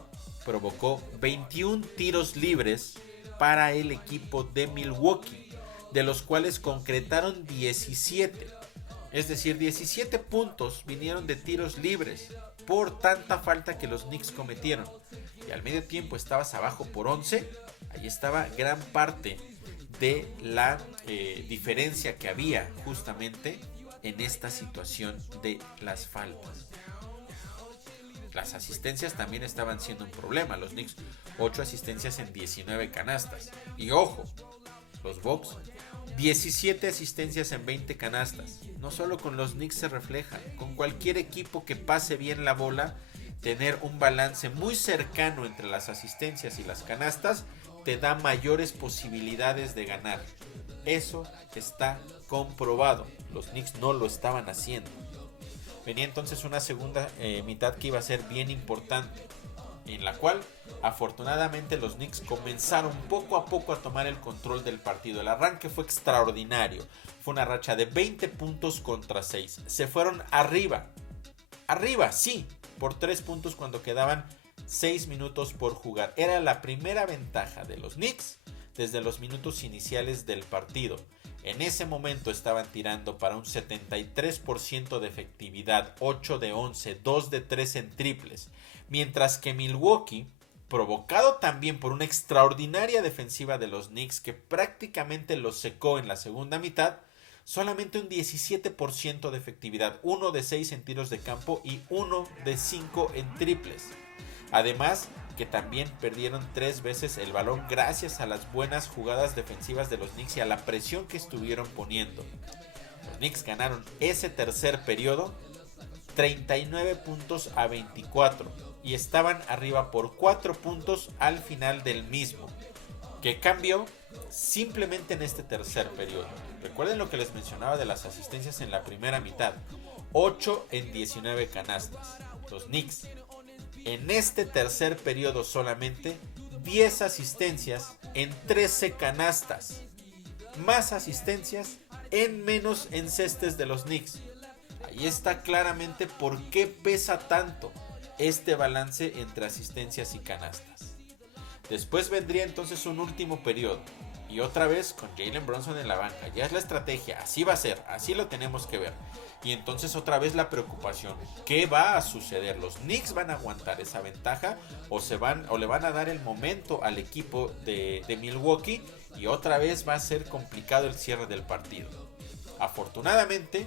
provocó 21 tiros libres para el equipo de Milwaukee, de los cuales concretaron 17. Es decir, 17 puntos vinieron de tiros libres por tanta falta que los Knicks cometieron. Y al medio tiempo estabas abajo por 11. Ahí estaba gran parte de la diferencia que había justamente en esta situación de las faltas. Las asistencias también estaban siendo un problema. Los Knicks 8 asistencias en 19 canastas. Y ojo, los Bucks 17 asistencias en 20 canastas. No solo con los Knicks se refleja, con cualquier equipo que pase bien la bola, tener un balance muy cercano entre las asistencias y las canastas te da mayores posibilidades de ganar. Eso está comprobado. Los Knicks no lo estaban haciendo. Venía entonces una segunda mitad que iba a ser bien importante, en la cual afortunadamente los Knicks comenzaron poco a poco a tomar el control del partido. El arranque fue extraordinario. Fue una racha de 20 puntos contra 6. Se fueron arriba, sí, por 3 puntos cuando quedaban 6 minutos por jugar. Era la primera ventaja de los Knicks desde los minutos iniciales del partido. En ese momento estaban tirando para un 73% de efectividad, 8 de 11, 2 de 3 en triples. Mientras que Milwaukee, provocado también por una extraordinaria defensiva de los Knicks que prácticamente los secó en la segunda mitad, solamente un 17% de efectividad, 1 de 6 en tiros de campo y 1 de 5 en triples. Además que también perdieron 3 veces el balón gracias a las buenas jugadas defensivas de los Knicks y a la presión que estuvieron poniendo. Los Knicks ganaron ese tercer periodo 39 puntos a 24 y estaban arriba por 4 puntos al final del mismo, que cambió simplemente en este tercer periodo. Recuerden lo que les mencionaba de las asistencias en la primera mitad, 8 en 19 canastas. Los Knicks en este tercer periodo solamente 10 asistencias en 13 canastas, más asistencias en menos encestes de los Knicks. Ahí está claramente por qué pesa tanto este balance entre asistencias y canastas. Después vendría entonces un último periodo y otra vez con Jalen Brunson en la banca. Ya es la estrategia, así va a ser, así lo tenemos que ver. Y entonces otra vez la preocupación, ¿qué va a suceder? ¿Los Knicks van a aguantar esa ventaja o le van a dar el momento al equipo de Milwaukee? Y otra vez va a ser complicado el cierre del partido. Afortunadamente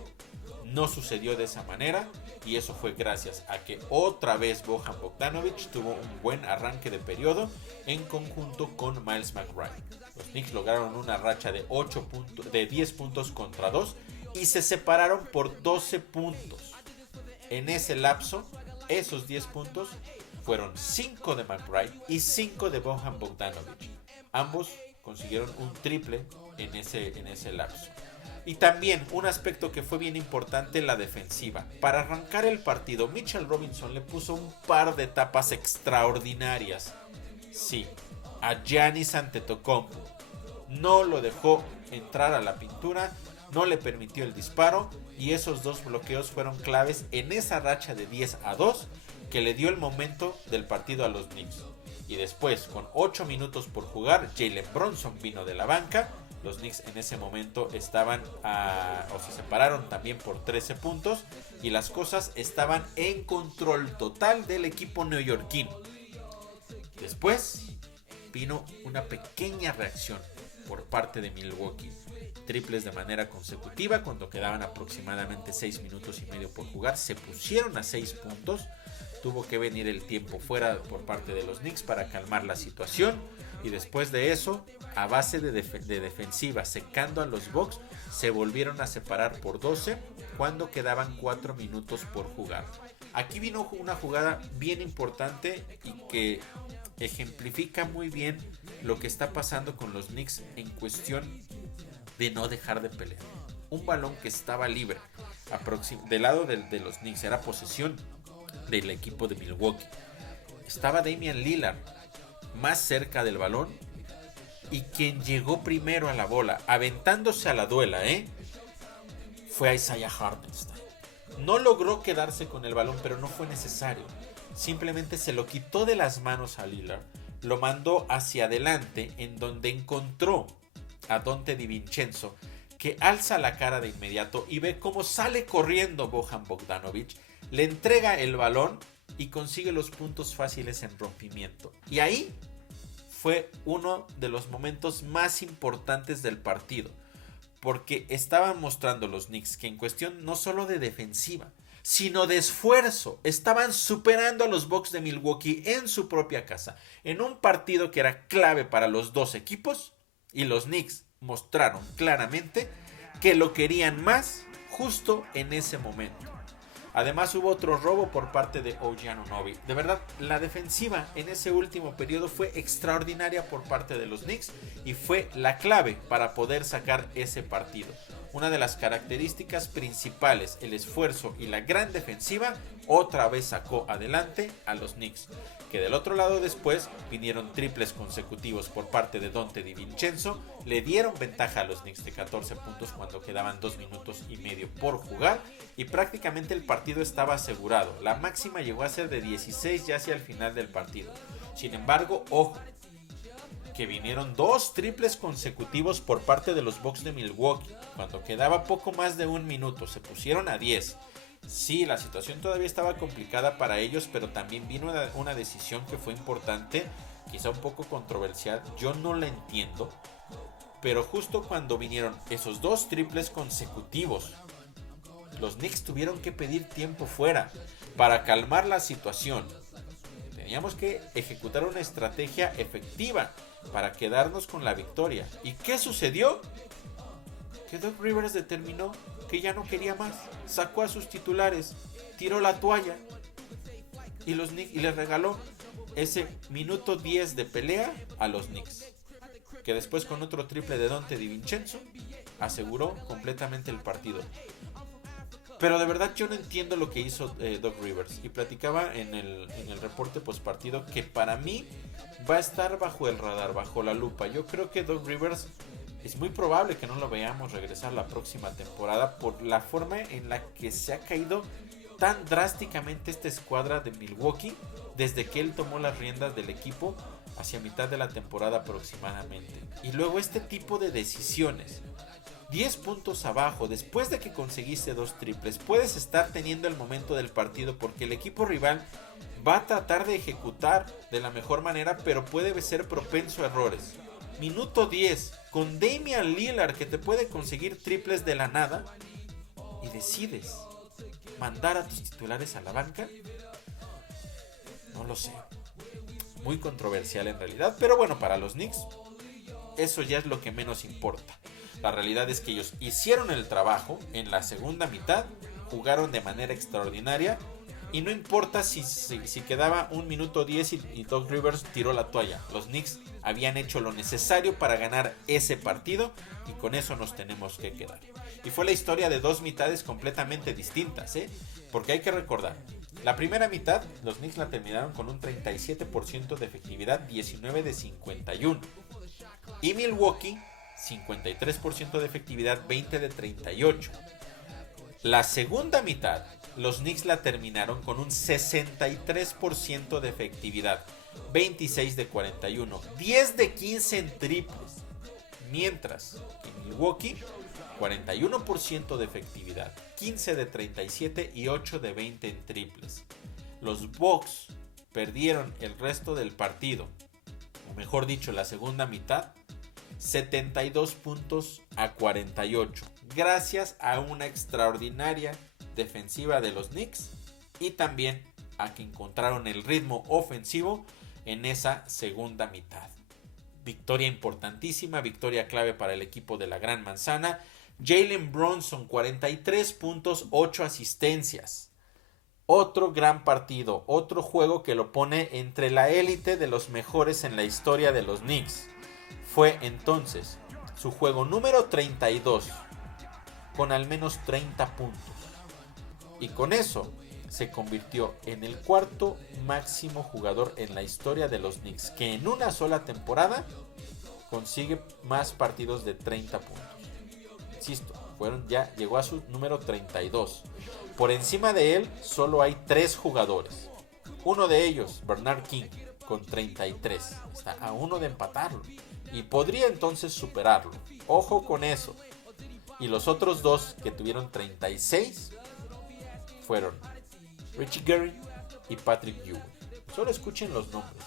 no sucedió de esa manera y eso fue gracias a que otra vez Bojan Bogdanovic tuvo un buen arranque de periodo en conjunto con Miles McBride. Los Knicks lograron una racha de 10 puntos contra 2 y se separaron por 12 puntos. En ese lapso, esos 10 puntos fueron 5 de McBride y 5 de Bojan Bogdanovic. Ambos consiguieron un triple en ese lapso. Y también un aspecto que fue bien importante, la defensiva. Para arrancar el partido, Mitchell Robinson le puso un par de tapas extraordinarias. Sí, a Giannis Antetokounmpo. No lo dejó entrar a la pintura, no le permitió el disparo y esos dos bloqueos fueron claves en esa racha de 10-2 que le dio el momento del partido a los Knicks. Y después, con 8 minutos por jugar, Jalen Brunson vino de la banca. Los Knicks en ese momento se separaron también por 13 puntos y las cosas estaban en control total del equipo neoyorquino. Después vino una pequeña reacción por parte de Milwaukee. Triples de manera consecutiva cuando quedaban aproximadamente 6 minutos y medio por jugar. Se pusieron a 6 puntos. Tuvo que venir el tiempo fuera por parte de los Knicks para calmar la situación. Y después de eso, a base de defensiva, secando a los Bucks, se volvieron a separar por 12 cuando quedaban 4 minutos por jugar. Aquí vino una jugada bien importante y que ejemplifica muy bien lo que está pasando con los Knicks en cuestión de no dejar de pelear. Un balón que estaba libre del lado de los Knicks, era posesión del equipo de Milwaukee. Estaba Damian Lillard más cerca del balón y quien llegó primero a la bola, aventándose a la duela, fue Isaiah Hartenstein. No logró quedarse con el balón, pero no fue necesario. Simplemente se lo quitó de las manos a Lillard, lo mandó hacia adelante, en donde encontró a Donte DiVincenzo, que alza la cara de inmediato y ve cómo sale corriendo Bojan Bogdanovic, le entrega el balón y consigue los puntos fáciles en rompimiento. Y ahí fue uno de los momentos más importantes del partido, porque estaban mostrando los Knicks que en cuestión no solo de defensiva, sino de esfuerzo, estaban superando a los Bucks de Milwaukee en su propia casa, en un partido que era clave para los dos equipos, y los Knicks mostraron claramente que lo querían más justo en ese momento. Además hubo otro robo por parte de OG Anunoby. De verdad, la defensiva en ese último periodo fue extraordinaria por parte de los Knicks y fue la clave para poder sacar ese partido. Una de las características principales, el esfuerzo y la gran defensiva, otra vez sacó adelante a los Knicks. Que del otro lado después vinieron triples consecutivos por parte de Donte DiVincenzo, le dieron ventaja a los Knicks de 14 puntos cuando quedaban 2 minutos y medio por jugar y prácticamente el partido estaba asegurado. La máxima llegó a ser de 16 ya hacia el final del partido. Sin embargo, ojo, que vinieron 2 triples consecutivos por parte de los Bucks de Milwaukee cuando quedaba poco más de 1 minuto, se pusieron a 10. Sí, la situación todavía estaba complicada para ellos, pero también vino una decisión que fue importante, quizá un poco controversial, yo no la entiendo, pero justo cuando vinieron esos 2 triples consecutivos, los Knicks tuvieron que pedir tiempo fuera para calmar la situación. Teníamos que ejecutar una estrategia efectiva para quedarnos con la victoria. ¿Y qué sucedió? Que Doc Rivers determinó que ya no quería más. Sacó a sus titulares, tiró la toalla y les regaló ese minuto 10 de pelea a los Knicks, que después con otro triple de Donte DiVincenzo aseguró completamente el partido. Pero de verdad yo no entiendo lo que hizo Doc Rivers. Y platicaba en el reporte postpartido que para mí va a estar bajo el radar, bajo la lupa. Yo creo que Doc Rivers es muy probable que no lo veamos regresar la próxima temporada por la forma en la que se ha caído tan drásticamente esta escuadra de Milwaukee desde que él tomó las riendas del equipo hacia mitad de la temporada aproximadamente. Y luego este tipo de decisiones. 10 puntos abajo, después de que conseguiste 2 triples, puedes estar teniendo el momento del partido porque el equipo rival va a tratar de ejecutar de la mejor manera, pero puede ser propenso a errores. Minuto 10, con Damian Lillard que te puede conseguir triples de la nada, y decides mandar a tus titulares a la banca. No lo sé. Muy controversial en realidad, pero bueno, para los Knicks eso ya es lo que menos importa. La realidad es que ellos hicieron el trabajo en la segunda mitad, jugaron de manera extraordinaria y no importa si quedaba un minuto 10 y Doc Rivers tiró la toalla. Los Knicks habían hecho lo necesario para ganar ese partido y con eso nos tenemos que quedar. Y fue la historia de 2 mitades completamente distintas, porque hay que recordar, la primera mitad los Knicks la terminaron con un 37% de efectividad, 19 de 51. Y Milwaukee 53% de efectividad, 20 de 38. La segunda mitad, los Knicks la terminaron con un 63% de efectividad, 26 de 41, 10 de 15 en triples. Mientras que Milwaukee, 41% de efectividad, 15 de 37 y 8 de 20 en triples. Los Bucks perdieron el resto del partido, o mejor dicho, la segunda mitad, 72 puntos a 48, gracias a una extraordinaria defensiva de los Knicks y también a que encontraron el ritmo ofensivo en esa segunda mitad. Victoria importantísima, victoria clave para el equipo de la Gran Manzana. Jalen Brunson, 43 puntos, 8 asistencias. Otro gran partido, otro juego que lo pone entre la élite de los mejores en la historia de los Knicks. Fue entonces su juego número 32 con al menos 30 puntos. Y con eso se convirtió en el cuarto máximo jugador en la historia de los Knicks, que en una sola temporada consigue más partidos de 30 puntos. Insisto, llegó a su número 32. Por encima de él solo hay 3 jugadores. Uno de ellos, Bernard King, con 33. Está a uno de empatarlo. Y podría entonces superarlo. Ojo con eso. Y los otros 2 que tuvieron 36 fueron Richie Guerin y Patrick Ewing. Solo escuchen los nombres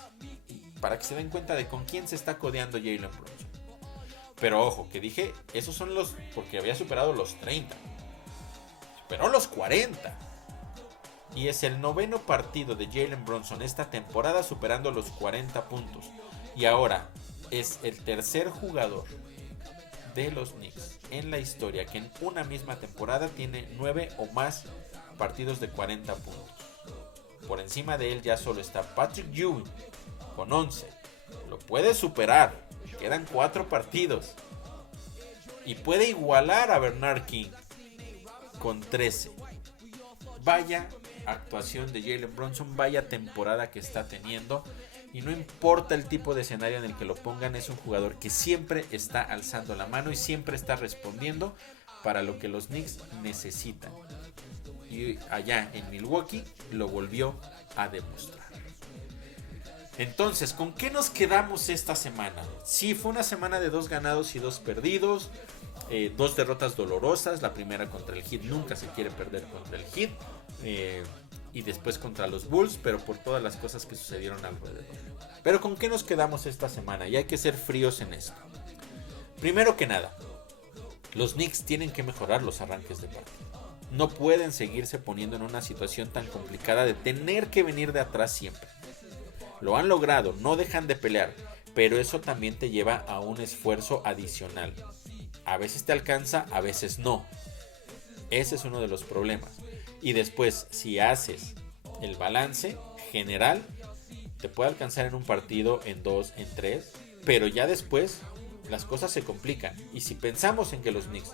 para que se den cuenta de con quién se está codeando Jalen Brunson. Pero ojo, que dije, esos son los, porque había superado los 30. Superó los 40. Y es el 9º partido de Jalen Brunson esta temporada superando los 40 puntos. Y ahora es el tercer jugador de los Knicks en la historia que en una misma temporada tiene 9 o más partidos de 40 puntos. Por encima de él ya solo está Patrick Ewing con 11. Lo puede superar, quedan 4 partidos. Y puede igualar a Bernard King con 13. Vaya actuación de Jalen Brunson, vaya temporada que está teniendo. Y no importa el tipo de escenario en el que lo pongan, es un jugador que siempre está alzando la mano y siempre está respondiendo para lo que los Knicks necesitan. Y allá en Milwaukee lo volvió a demostrar. Entonces, ¿con qué nos quedamos esta semana? Sí, fue una semana de 2 ganados y 2 perdidos. 2 derrotas dolorosas. La primera contra el Heat, nunca se quiere perder contra el Heat. Y después contra los Bulls, pero por todas las cosas que sucedieron alrededor. Pero ¿con qué nos quedamos esta semana? Y hay que ser fríos en esto. Primero que nada, los Knicks tienen que mejorar los arranques de partido. No pueden seguirse poniendo en una situación tan complicada de tener que venir de atrás siempre. lo han logrado, no dejan de pelear, pero eso también te lleva a un esfuerzo adicional. A veces te alcanza, a veces no. Ese es uno de los problemas. Y después, si haces el balance general, te puede alcanzar en un partido, en 2, en 3, pero ya después las cosas se complican. Y si pensamos en que los Knicks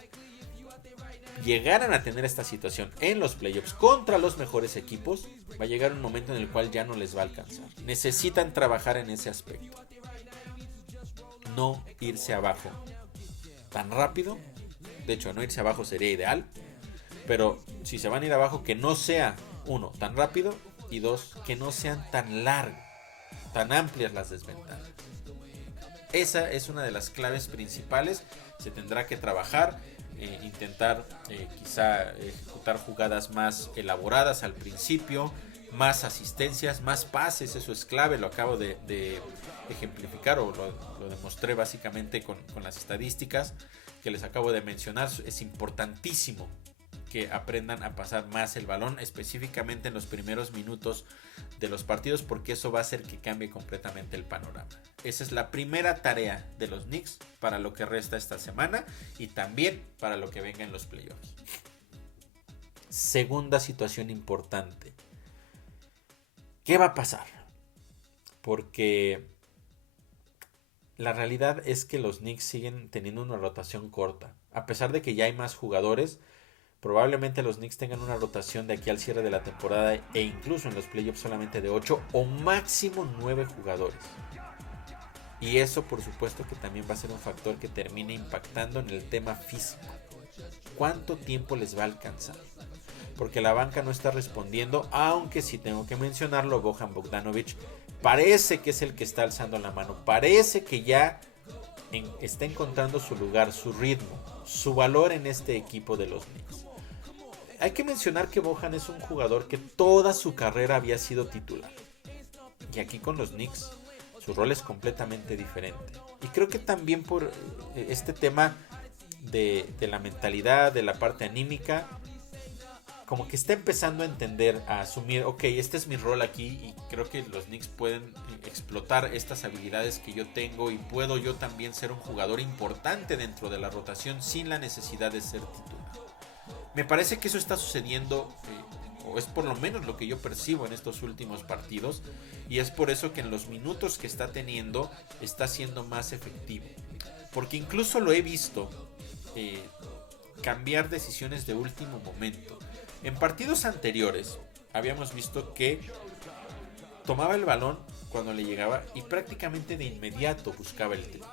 llegaran a tener esta situación en los playoffs contra los mejores equipos, va a llegar un momento en el cual ya no les va a alcanzar. Necesitan trabajar en ese aspecto. No irse abajo tan rápido. De hecho, no irse abajo sería ideal. Pero si se van a ir abajo, que no sea, 1, tan rápido, y 2, que no sean tan largos, tan amplias las desventajas. Esa es una de las claves principales. Se tendrá que trabajar, intentar quizá ejecutar jugadas más elaboradas al principio, más asistencias, más pases. Eso es clave, lo acabo de ejemplificar, o lo demostré básicamente con las estadísticas que les acabo de mencionar. Es importantísimo que aprendan a pasar más el balón, específicamente en los primeros minutos de los partidos, porque eso va a hacer que cambie completamente el panorama. Esa es la primera tarea de los Knicks para lo que resta esta semana y también para lo que venga en los playoffs. Segunda situación importante. ¿Qué va a pasar? Porque la realidad es que los Knicks siguen teniendo una rotación corta. A pesar de que ya hay más jugadores, probablemente los Knicks tengan una rotación de aquí al cierre de la temporada e incluso en los playoffs solamente de 8 o máximo 9 jugadores. Y eso por supuesto que también va a ser un factor que termine impactando en el tema físico. ¿Cuánto tiempo les va a alcanzar? Porque la banca no está respondiendo, aunque sí tengo que mencionarlo, Bojan Bogdanović parece que es el que está alzando la mano, parece que ya está encontrando su lugar, su ritmo, su valor en este equipo de los Knicks. Hay que mencionar que Bojan es un jugador que toda su carrera había sido titular. Y aquí con los Knicks su rol es completamente diferente. Y creo que también por este tema de la mentalidad, de la parte anímica, como que está empezando a entender, a asumir, ok, este es mi rol aquí y creo que los Knicks pueden explotar estas habilidades que yo tengo y puedo yo también ser un jugador importante dentro de la rotación sin la necesidad de ser titular. Me parece que eso está sucediendo, o es por lo menos lo que yo percibo en estos últimos partidos, y es por eso que en los minutos que está teniendo está siendo más efectivo. Porque incluso lo he visto cambiar decisiones de último momento. En partidos anteriores habíamos visto que tomaba el balón cuando le llegaba y prácticamente de inmediato buscaba el triple.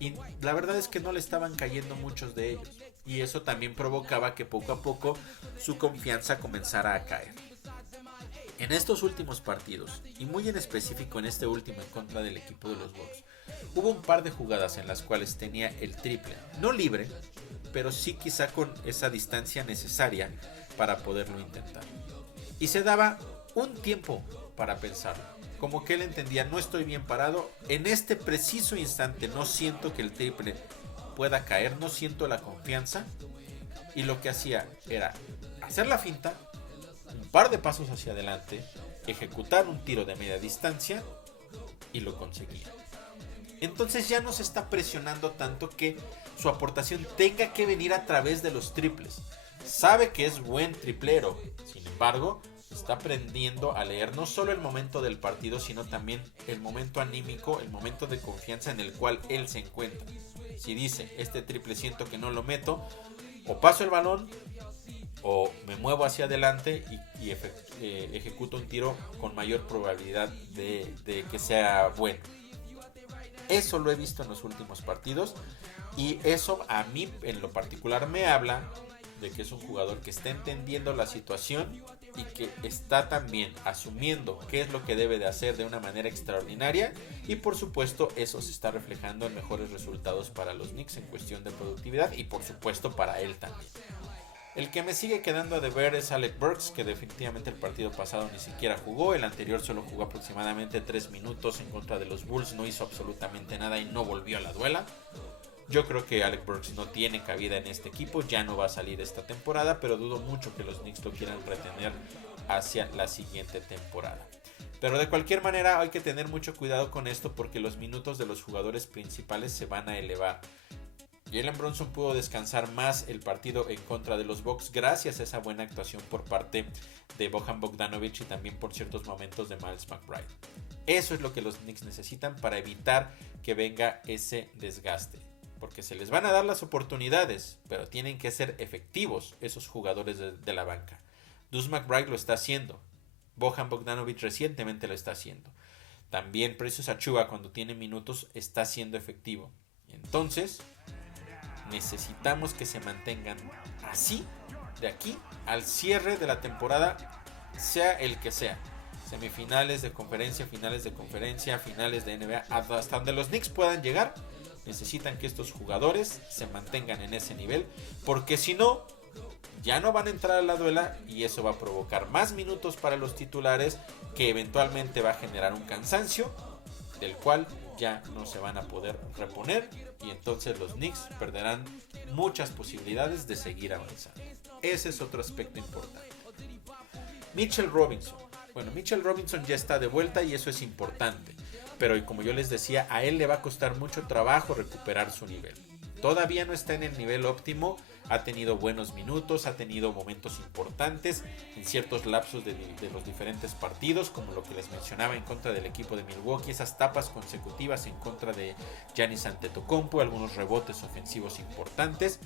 Y la verdad es que no le estaban cayendo muchos de ellos. Y eso también provocaba que poco a poco su confianza comenzara a caer. En estos últimos partidos, y muy en específico en este último en contra del equipo de los Bucks, hubo un par de jugadas en las cuales tenía el triple, no libre, pero sí quizá con esa distancia necesaria para poderlo intentar. Y se daba un tiempo para pensarlo. Como que él entendía, no estoy bien parado, en este preciso instante no siento que el triple pueda caer, no siento la confianza, y lo que hacía era hacer la finta, un par de pasos hacia adelante, ejecutar un tiro de media distancia y lo conseguía. Entonces ya no se está presionando tanto que su aportación tenga que venir a través de los triples. Sabe que es buen triplero, sin embargo está aprendiendo a leer no solo el momento del partido, sino también el momento anímico, el momento de confianza en el cual él se encuentra. Si dice, este triple siento que no lo meto, o paso el balón o me muevo hacia adelante y ejecuto un tiro con mayor probabilidad de que sea bueno. Eso lo he visto en los últimos partidos y eso a mí en lo particular me habla de que es un jugador que está entendiendo la situación y que está también asumiendo qué es lo que debe de hacer de una manera extraordinaria, y por supuesto eso se está reflejando en mejores resultados para los Knicks en cuestión de productividad y por supuesto para él también. El que me sigue quedando a deber es Alec Burks, que definitivamente el partido pasado ni siquiera jugó, el anterior solo jugó aproximadamente 3 minutos en contra de los Bulls, no hizo absolutamente nada y no volvió a la duela. Yo creo que Alec Burks no tiene cabida en este equipo, ya no va a salir esta temporada, pero dudo mucho que los Knicks lo quieran retener hacia la siguiente temporada. Pero de cualquier manera hay que tener mucho cuidado con esto porque los minutos de los jugadores principales se van a elevar. Jalen Brunson pudo descansar más el partido en contra de los Bucks gracias a esa buena actuación por parte de Bojan Bogdanovic y también por ciertos momentos de Miles McBride. Eso es lo que los Knicks necesitan para evitar que venga ese desgaste. Porque se les van a dar las oportunidades, pero tienen que ser efectivos esos jugadores de la banca. Deuce McBride lo está haciendo. Bojan Bogdanovic recientemente lo está haciendo. También Precious Achiuwa cuando tiene minutos está siendo efectivo. Entonces necesitamos que se mantengan así de aquí al cierre de la temporada, sea el que sea. Semifinales de conferencia, finales de conferencia, finales de NBA, hasta donde los Knicks puedan llegar. Necesitan que estos jugadores se mantengan en ese nivel, porque si no, ya no van a entrar a la duela y eso va a provocar más minutos para los titulares, que eventualmente va a generar un cansancio del cual ya no se van a poder reponer, y entonces los Knicks perderán muchas posibilidades de seguir avanzando. Ese es otro aspecto importante. Mitchell Robinson. Bueno, Mitchell Robinson ya está de vuelta y eso es importante, pero como yo les decía, a él le va a costar mucho trabajo recuperar su nivel. Todavía no está en el nivel óptimo, ha tenido buenos minutos, ha tenido momentos importantes en ciertos lapsos de los diferentes partidos, como lo que les mencionaba en contra del equipo de Milwaukee, esas tapas consecutivas en contra de Giannis Antetokounmpo, algunos rebotes ofensivos importantes,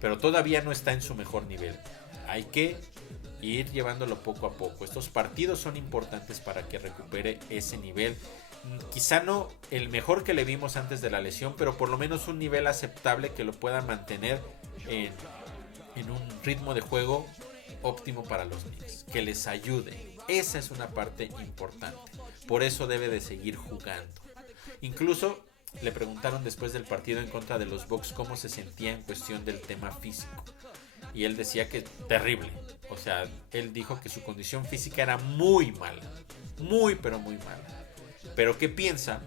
pero todavía no está en su mejor nivel. Hay que ir llevándolo poco a poco. Estos partidos son importantes para que recupere ese nivel. Quizá no el mejor que le vimos antes de la lesión, pero por lo menos un nivel aceptable que lo pueda mantener en un ritmo de juego óptimo para los Knicks, que les ayude. Esa es una parte importante. Por eso debe de seguir jugando. Incluso le preguntaron después del partido en contra de los Bucks cómo se sentía en cuestión del tema físico. Y él decía que terrible. O sea, él dijo que su condición física era muy mala. Muy, pero muy mala. Pero que piensa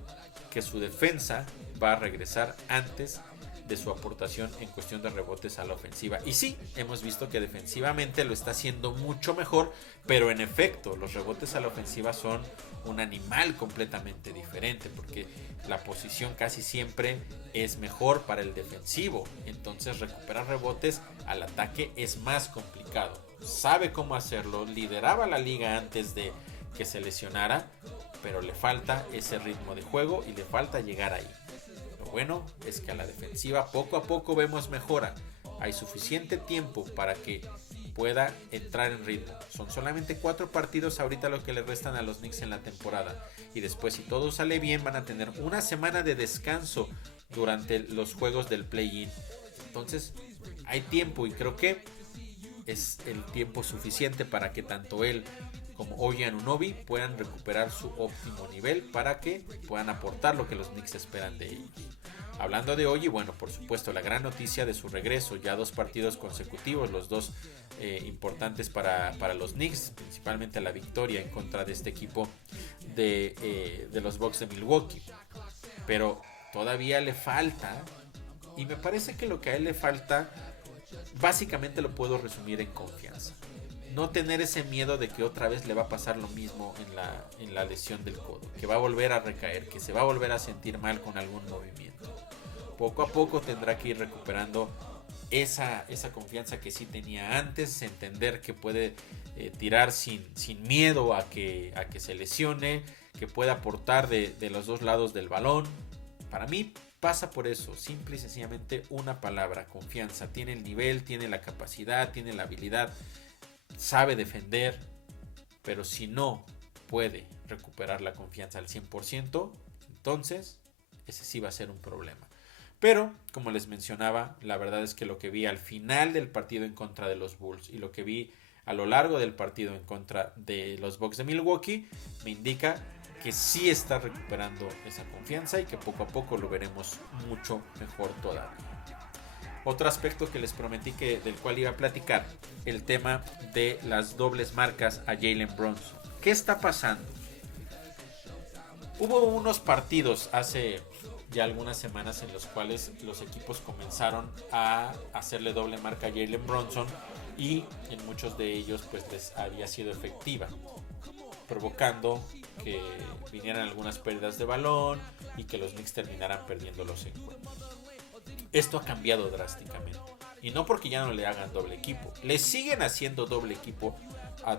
que su defensa va a regresar antes de su aportación en cuestión de rebotes a la ofensiva. Y sí, hemos visto que defensivamente lo está haciendo mucho mejor, pero en efecto, los rebotes a la ofensiva son un animal completamente diferente, porque la posición casi siempre es mejor para el defensivo. Entonces recuperar rebotes al ataque es más complicado. Sabe cómo hacerlo, lideraba la liga antes de que se lesionara, pero le falta ese ritmo de juego y le falta llegar ahí. Lo bueno es que a la defensiva poco a poco vemos mejora. Hay suficiente tiempo para que pueda entrar en ritmo. Son solamente 4 partidos ahorita lo que le restan a los Knicks en la temporada. Y después, si todo sale bien, van a tener una semana de descanso durante los juegos del play-in. Entonces, hay tiempo y creo que es el tiempo suficiente para que tanto él como Oji Anunoby puedan recuperar su óptimo nivel para que puedan aportar lo que los Knicks esperan de ellos. Hablando de Oji, bueno, por supuesto, la gran noticia de su regreso, ya 2 partidos consecutivos, los 2 importantes para los Knicks, principalmente la victoria en contra de este equipo de los Bucks de Milwaukee. Pero todavía le falta, y me parece que lo que a él le falta, básicamente lo puedo resumir en confianza. No tener ese miedo de que otra vez le va a pasar lo mismo en la lesión del codo, que va a volver a recaer, que se va a volver a sentir mal con algún movimiento. Poco a poco tendrá que ir recuperando esa confianza que sí tenía antes, entender que puede tirar sin miedo a que se lesione, que puede aportar de los 2 lados del balón. Para mí pasa por eso, simple y sencillamente una palabra: confianza. Tiene el nivel, tiene la capacidad, tiene la habilidad, sabe defender, pero si no puede recuperar la confianza al 100%, entonces ese sí va a ser un problema. Pero, como les mencionaba, la verdad es que lo que vi al final del partido en contra de los Bulls y lo que vi a lo largo del partido en contra de los Bucks de Milwaukee me indica que sí está recuperando esa confianza y que poco a poco lo veremos mucho mejor todavía. Otro aspecto que les prometí del cual iba a platicar, el tema de las dobles marcas a Jalen Brunson. ¿Qué está pasando? Hubo unos partidos hace ya algunas semanas en los cuales los equipos comenzaron a hacerle doble marca a Jalen Brunson y en muchos de ellos pues les había sido efectiva. provocando que vinieran algunas pérdidas de balón y que los Knicks terminaran perdiendo los encuentros. Esto ha cambiado drásticamente. Y no porque ya no le hagan doble equipo. Le siguen haciendo doble equipo a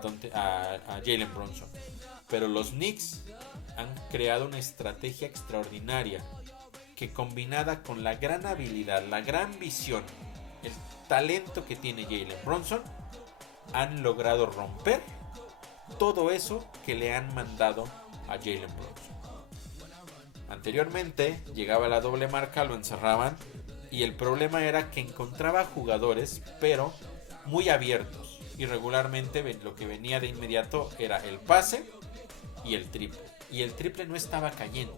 Jalen Brunson. Pero los Knicks han creado una estrategia extraordinaria que, combinada con la gran habilidad, la gran visión, el talento que tiene Jalen Brunson, han logrado romper todo eso que le han mandado a Jalen Brunson. Anteriormente llegaba la doble marca, lo encerraban y el problema era que encontraba jugadores pero muy abiertos y regularmente lo que venía de inmediato era el pase y el triple no estaba cayendo.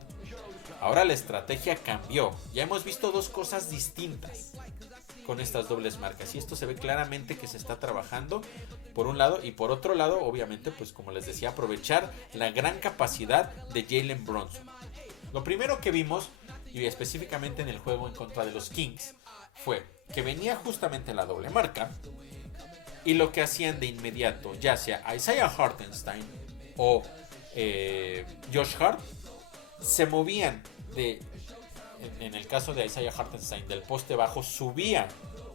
Ahora la estrategia cambió, ya hemos visto dos cosas distintas con estas dobles marcas y esto se ve claramente que se está trabajando por un lado y por otro lado obviamente pues como les decía aprovechar la gran capacidad de Jalen Brunson. Lo primero que vimos y específicamente en el juego en contra de los Kings fue que venía justamente la doble marca y lo que hacían de inmediato ya sea Isaiah Hartenstein o Josh Hart se movían en el caso de Isaiah Hartenstein del poste bajo subía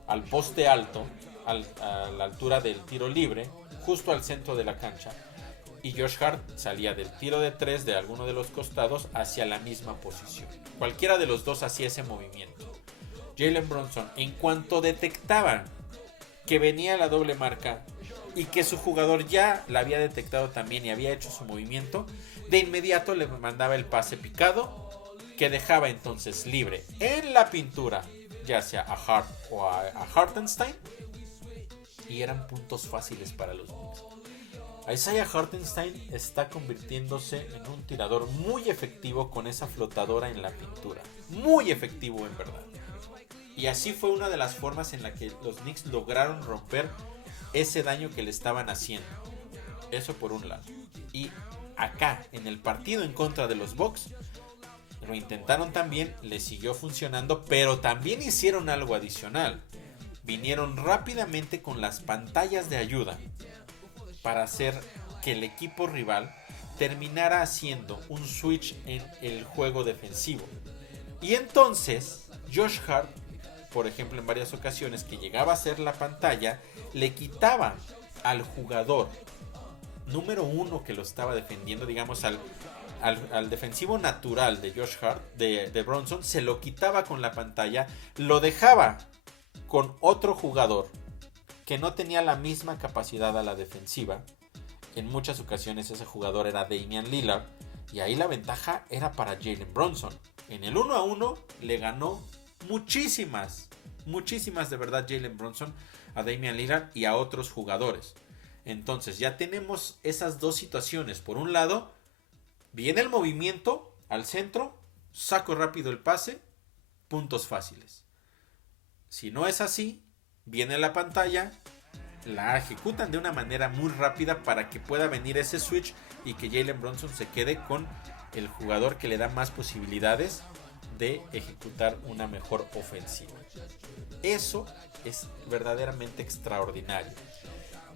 al poste alto a la altura del tiro libre justo al centro de la cancha y Josh Hart salía del tiro de 3 de alguno de los costados hacia la misma posición. Cualquiera de los dos hacía ese movimiento. Jalen Brunson, en cuanto detectaba que venía la doble marca y que su jugador ya la había detectado también y había hecho su movimiento, de inmediato le mandaba el pase picado que dejaba entonces libre en la pintura ya sea a Hart o a Hartenstein y eran puntos fáciles para los Knicks. Isaiah Hartenstein está convirtiéndose en un tirador muy efectivo con esa flotadora en la pintura. Muy efectivo en verdad. Y así fue una de las formas en la que los Knicks lograron romper ese daño que le estaban haciendo. Eso por un lado. Y acá, en el partido en contra de los Bucks, lo intentaron también, les siguió funcionando, pero también hicieron algo adicional. Vinieron rápidamente con las pantallas de ayuda para hacer que el equipo rival terminara haciendo un switch en el juego defensivo. Y entonces Josh Hart, por ejemplo, en varias ocasiones que llegaba a ser la pantalla, le quitaba al jugador número 1 que lo estaba defendiendo, digamos al defensivo natural de Josh Hart, de Brunson, se lo quitaba con la pantalla, lo dejaba con otro jugador que no tenía la misma capacidad a la defensiva. En muchas ocasiones ese jugador era Damian Lillard y ahí la ventaja era para Jalen Brunson. En el 1-1 le ganó muchísimas de verdad Jalen Brunson a Damian Lillard y a otros jugadores. Entonces ya tenemos esas dos situaciones. Por un lado, viene el movimiento al centro, saco rápido el pase, puntos fáciles. Si no es así, viene la pantalla, la ejecutan de una manera muy rápida para que pueda venir ese switch y que Jalen Brunson se quede con el jugador que le da más posibilidades de ejecutar una mejor ofensiva. Eso es verdaderamente extraordinario.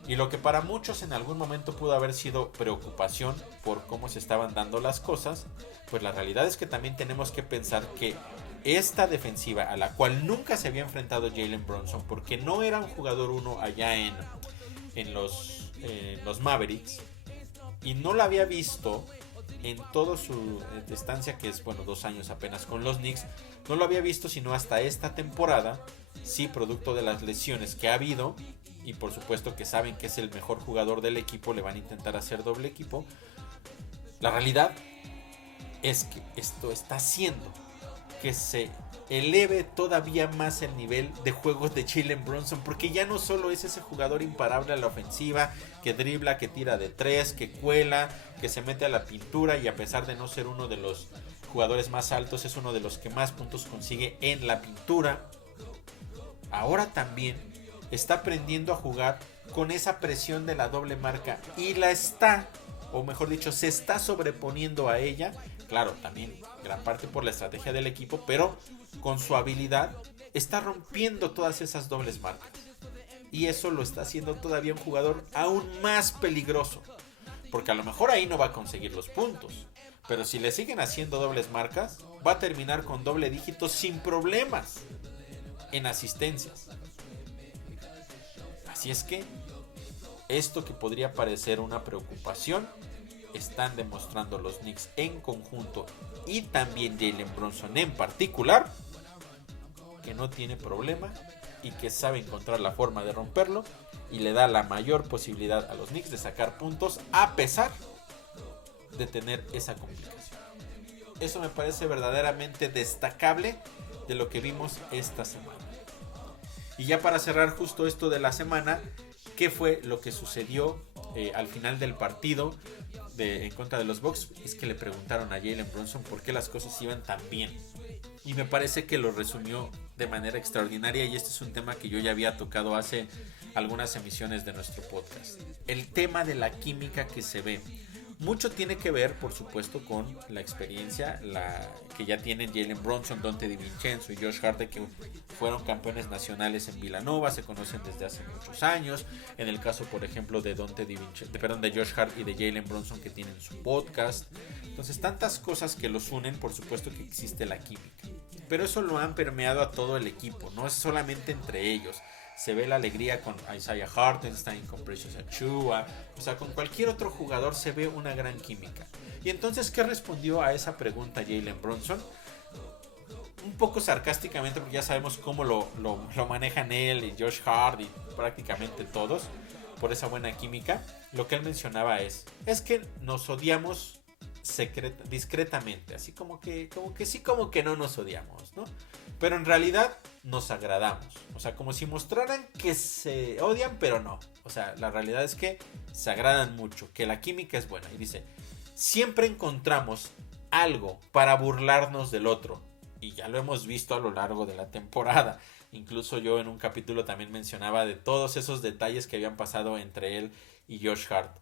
Y lo que para muchos en algún momento pudo haber sido preocupación por cómo se estaban dando las cosas, pues la realidad es que también tenemos que pensar que esta defensiva a la cual nunca se había enfrentado Jalen Brunson, porque no era un jugador 1 allá en los Mavericks, y no la había visto en toda su estancia, que es 2 años apenas con los Knicks, no lo había visto sino hasta esta temporada, sí, producto de las lesiones que ha habido, y por supuesto que saben que es el mejor jugador del equipo, le van a intentar hacer doble equipo. La realidad es que esto está haciendo que se eleve todavía más el nivel de juegos de Jalen Brunson, porque ya no solo es ese jugador imparable a la ofensiva, que dribla, que tira de 3, que cuela, que se mete a la pintura, y a pesar de no ser uno de los jugadores más altos, es uno de los que más puntos consigue en la pintura. Ahora también está aprendiendo a jugar con esa presión de la doble marca y se está sobreponiendo a ella. Claro, también gran parte por la estrategia del equipo, pero con su habilidad está rompiendo todas esas dobles marcas. Y eso lo está haciendo todavía un jugador aún más peligroso. porque a lo mejor ahí no va a conseguir los puntos. Pero si le siguen haciendo dobles marcas, va a terminar con doble dígito sin problemas en asistencias. Así es que esto que podría parecer una preocupación, están demostrando los Knicks en conjunto y también Jalen Brunson en particular, que no tiene problema y que sabe encontrar la forma de romperlo y le da la mayor posibilidad a los Knicks de sacar puntos a pesar de tener esa complicación. Eso me parece verdaderamente destacable de lo que vimos esta semana. Y ya para cerrar justo esto de la semana, ¿qué fue lo que sucedió al final del partido en contra de los Bucks? Es que le preguntaron a Jalen Brunson por qué las cosas iban tan bien. Y me parece que lo resumió de manera extraordinaria, y este es un tema que yo ya había tocado hace algunas emisiones de nuestro podcast. El tema de la química que se ve. Mucho tiene que ver, por supuesto, con la experiencia que ya tienen Jalen Brunson, Donte DiVincenzo y Josh Hart, que fueron campeones nacionales en Villanova, se conocen desde hace muchos años. En el caso, por ejemplo, de de Josh Hart y de Jalen Brunson, que tienen su podcast. Entonces, tantas cosas que los unen, por supuesto que existe la química. Pero eso lo han permeado a todo el equipo, no es solamente entre ellos. Se ve la alegría con Isaiah Hartenstein, con Precious Achiuwa, o sea, con cualquier otro jugador se ve una gran química. Y entonces, ¿qué respondió a esa pregunta Jalen Brunson? Un poco sarcásticamente, porque ya sabemos cómo lo manejan él y Josh Hart y prácticamente todos, por esa buena química. Lo que él mencionaba es que nos odiamos discretamente, así como que sí, como que no nos odiamos, ¿no? Pero en realidad nos agradamos, o sea, como si mostraran que se odian, pero no, o sea, la realidad es que se agradan mucho, que la química es buena. Y dice, siempre encontramos algo para burlarnos del otro, y ya lo hemos visto a lo largo de la temporada. Incluso yo en un capítulo también mencionaba de todos esos detalles que habían pasado entre él y Josh Hart,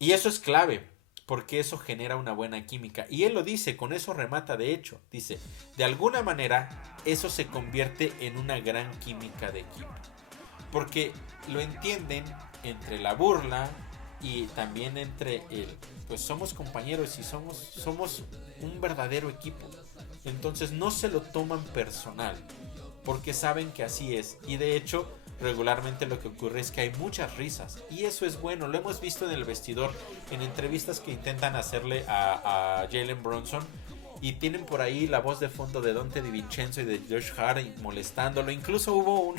y eso es clave, porque eso genera una buena química. Y él lo dice, con eso remata de hecho. Dice, de alguna manera eso se convierte en una gran química de equipo. Porque lo entienden entre la burla y también entre él. Pues somos compañeros y somos un verdadero equipo. Entonces no se lo toman personal, porque saben que así es. Y de hecho, regularmente lo que ocurre es que hay muchas risas, y eso es bueno. Lo hemos visto en el vestidor, en entrevistas que intentan hacerle a Jalen Brunson, y tienen por ahí la voz de fondo de Donte DiVincenzo y de Josh Hart molestándolo. Incluso hubo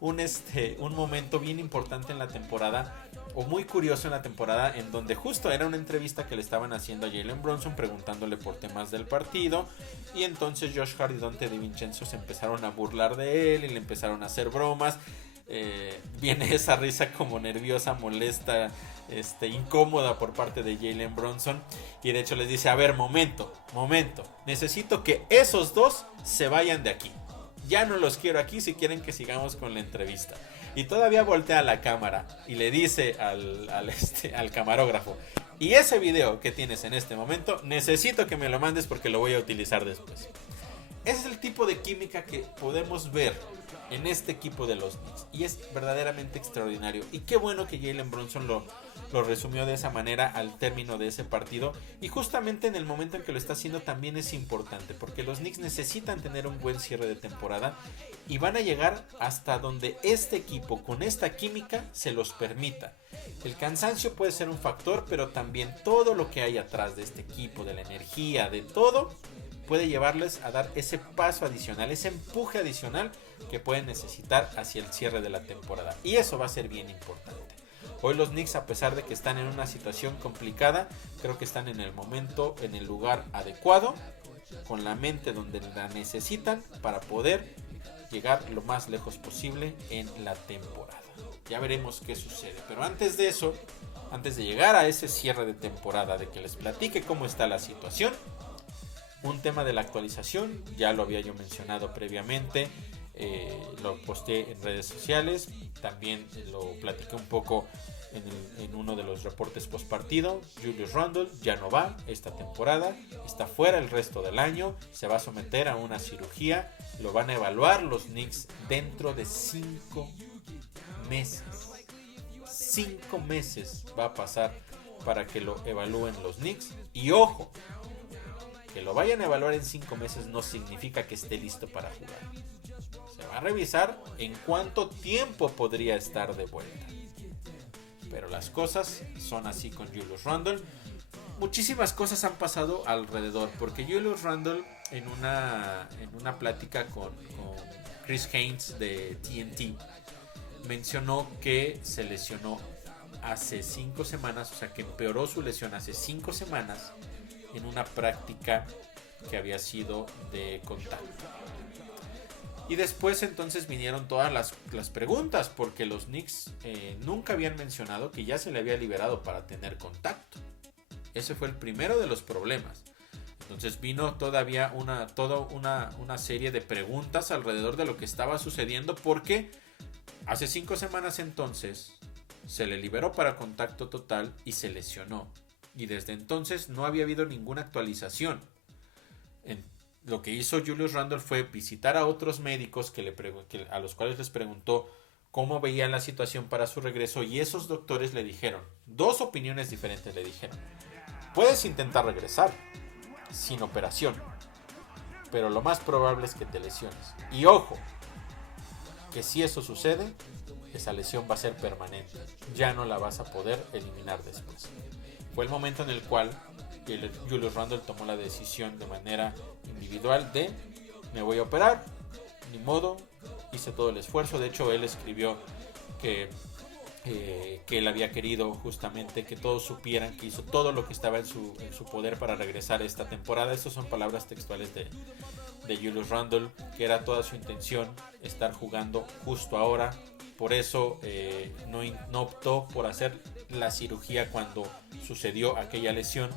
un momento bien importante en la temporada, o muy curioso en la temporada, en donde justo era una entrevista que le estaban haciendo a Jalen Brunson preguntándole por temas del partido, y entonces Josh Hart y Donte DiVincenzo se empezaron a burlar de él y le empezaron a hacer bromas. Viene esa risa como nerviosa, molesta, incómoda por parte de Jalen Brunson, y de hecho les dice, a ver, momento, necesito que esos dos se vayan de aquí, ya no los quiero aquí si quieren que sigamos con la entrevista. Y todavía voltea a la cámara y le dice al camarógrafo, y ese video que tienes en este momento necesito que me lo mandes porque lo voy a utilizar después. Ese es el tipo de química que podemos ver en este equipo de los Knicks, y es verdaderamente extraordinario. Y qué bueno que Jalen Brunson lo resumió de esa manera al término de ese partido, y justamente en el momento en que lo está haciendo también es importante, porque los Knicks necesitan tener un buen cierre de temporada y van a llegar hasta donde este equipo con esta química se los permita. El cansancio puede ser un factor, pero también todo lo que hay atrás de este equipo, de la energía, de todo, puede llevarles a dar ese paso adicional, ese empuje adicional que pueden necesitar hacia el cierre de la temporada. Y eso va a ser bien importante. Hoy los Knicks, a pesar de que están en una situación complicada, creo que están en el momento, en el lugar adecuado, con la mente donde la necesitan para poder llegar lo más lejos posible en la temporada. Ya veremos qué sucede. Pero antes de eso, antes de llegar a ese cierre de temporada, de que les platique cómo está la situación, un tema de la actualización, ya lo había yo mencionado previamente, lo posteé en redes sociales, también lo platiqué un poco en uno de los reportes post partido. Julius Randle ya no va esta temporada, está fuera el resto del año, se va a someter a una cirugía, lo van a evaluar los Knicks dentro de 5 meses. 5 meses va a pasar para que lo evalúen los Knicks. Y ojo, que lo vayan a evaluar en 5 meses no significa que esté listo para jugar. Se va a revisar en cuánto tiempo podría estar de vuelta. Pero las cosas son así con Julius Randle. Muchísimas cosas han pasado alrededor, porque Julius Randle en una plática con Chris Haynes de TNT mencionó que se lesionó hace 5 semanas, o sea que empeoró su lesión hace 5 semanas en una práctica que había sido de contacto. Y después entonces vinieron todas las preguntas, porque los Knicks nunca habían mencionado que ya se le había liberado para tener contacto. Ese fue el primero de los problemas. Entonces vino todavía una serie de preguntas alrededor de lo que estaba sucediendo, porque hace 5 semanas entonces se le liberó para contacto total y se lesionó. Y desde entonces no había habido ninguna actualización. Lo que hizo Julius Randle fue visitar a otros médicos a los cuales les preguntó cómo veían la situación para su regreso, y esos doctores le dijeron, 2 opiniones diferentes le dijeron: puedes intentar regresar sin operación, pero lo más probable es que te lesiones. Y ojo, que si eso sucede, esa lesión va a ser permanente, ya no la vas a poder eliminar después. Fue el momento en el cual Julius Randle tomó la decisión de manera individual de: me voy a operar, ni modo, hice todo el esfuerzo. De hecho, él escribió que él había querido justamente que todos supieran que hizo todo lo que estaba en su poder para regresar esta temporada. Estas son palabras textuales de Julius Randle, que era toda su intención estar jugando justo ahora. Por eso no optó por hacer la cirugía cuando sucedió aquella lesión,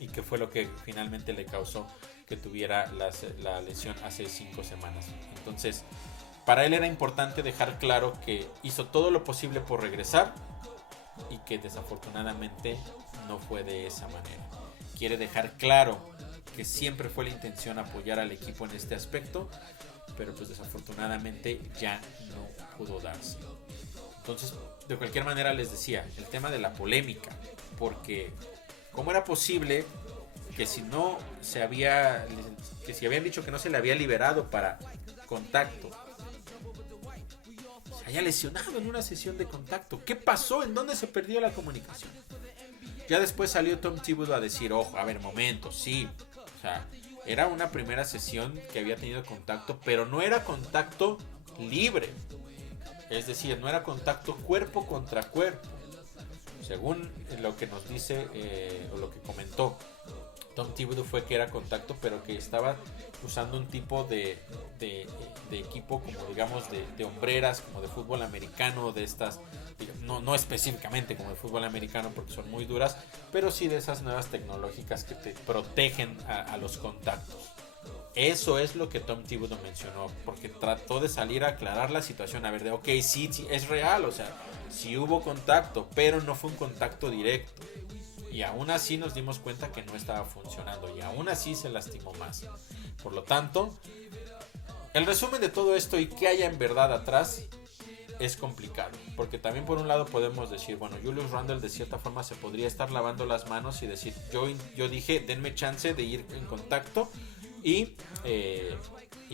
y que fue lo que finalmente le causó que tuviera la lesión hace 5 semanas. Entonces, para él era importante dejar claro que hizo todo lo posible por regresar, y que desafortunadamente no fue de esa manera. Quiere dejar claro que siempre fue la intención apoyar al equipo en este aspecto, pero pues desafortunadamente ya no pudo darse. Entonces, de cualquier manera, les decía, el tema de la polémica, porque ¿cómo era posible que si habían dicho que no se le había liberado para contacto, se haya lesionado en una sesión de contacto? ¿Qué pasó? ¿En dónde se perdió la comunicación? Ya después salió Tom Thibodeau a decir: ojo, a ver, momento, sí, o sea, era una primera sesión que había tenido contacto, pero no era contacto libre. Es decir, no era contacto cuerpo contra cuerpo. Según lo que nos dice, o lo que comentó Tom Thibodeau, fue que era contacto, pero que estaba usando un tipo de equipo, como digamos de hombreras, como de fútbol americano, de estas, no específicamente como de fútbol americano porque son muy duras, pero sí de esas nuevas tecnológicas que te protegen a los contactos. Eso es lo que Tom Thibodeau mencionó, porque trató de salir a aclarar la situación, a ver, de ok, sí, es real, o sea, sí hubo contacto, pero no fue un contacto directo. Y aún así nos dimos cuenta que no estaba funcionando, y aún así se lastimó más. Por lo tanto, el resumen de todo esto y qué haya en verdad atrás es complicado, porque también por un lado podemos decir, bueno, Julius Randle de cierta forma se podría estar lavando las manos y decir, yo dije, denme chance de ir en contacto, y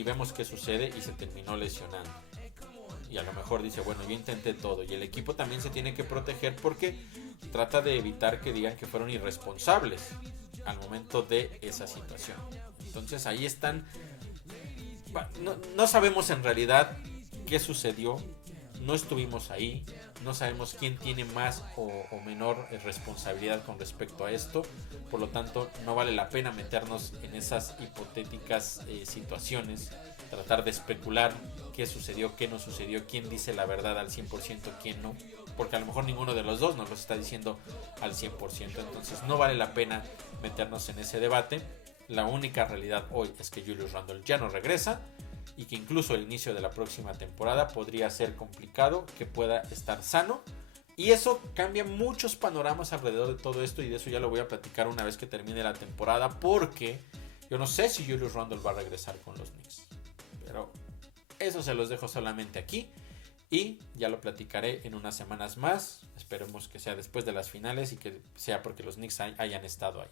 vemos qué sucede, y se terminó lesionando. Y a lo mejor dice, bueno, yo intenté todo, y el equipo también se tiene que proteger porque trata de evitar que digan que fueron irresponsables al momento de esa situación. Entonces ahí están. No sabemos en realidad qué sucedió, no estuvimos ahí, no sabemos quién tiene más o menor responsabilidad con respecto a esto. Por lo tanto, no vale la pena meternos en esas hipotéticas situaciones, tratar de especular qué sucedió, qué no sucedió, quién dice la verdad al 100%, quién no, porque a lo mejor ninguno de los dos nos lo está diciendo al 100%. Entonces no vale la pena meternos en ese debate. La única realidad hoy es que Julius Randle ya no regresa, y que incluso el inicio de la próxima temporada podría ser complicado que pueda estar sano, y eso cambia muchos panoramas alrededor de todo esto, y de eso ya lo voy a platicar una vez que termine la temporada, porque yo no sé si Julius Randle va a regresar con los Knicks, pero eso se los dejo solamente aquí. Y ya lo platicaré en unas semanas más. Esperemos que sea después de las finales y que sea porque los Knicks hayan estado ahí.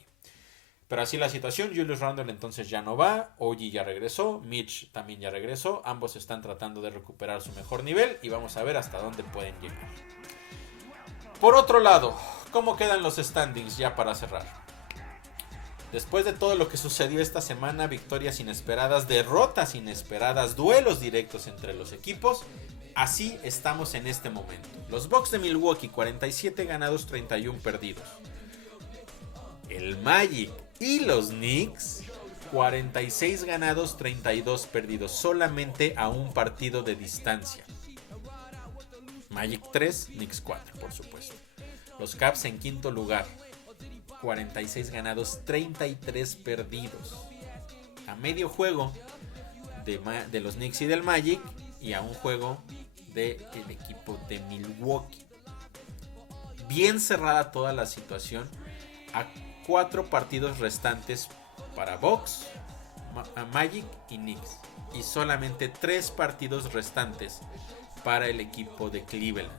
Pero así la situación. Julius Randle entonces ya no va. OG ya regresó. Mitch también ya regresó. Ambos están tratando de recuperar su mejor nivel. Y vamos a ver hasta dónde pueden llegar. Por otro lado, ¿cómo quedan los standings ya para cerrar? Después de todo lo que sucedió esta semana, victorias inesperadas, derrotas inesperadas, duelos directos entre los equipos, así estamos en este momento. Los Bucks de Milwaukee, 47 ganados, 31 perdidos. El Magic y los Knicks, 46 ganados, 32 perdidos, solamente a un partido de distancia. Magic 3, Knicks 4, por supuesto. Los Cavs en quinto lugar, 46 ganados, 33 perdidos. A medio juego de los Knicks y del Magic y a un juego del equipo de Milwaukee. Bien cerrada toda la situación. A 4 partidos restantes para Bucks, Magic y Knicks. Y solamente 3 partidos restantes para el equipo de Cleveland.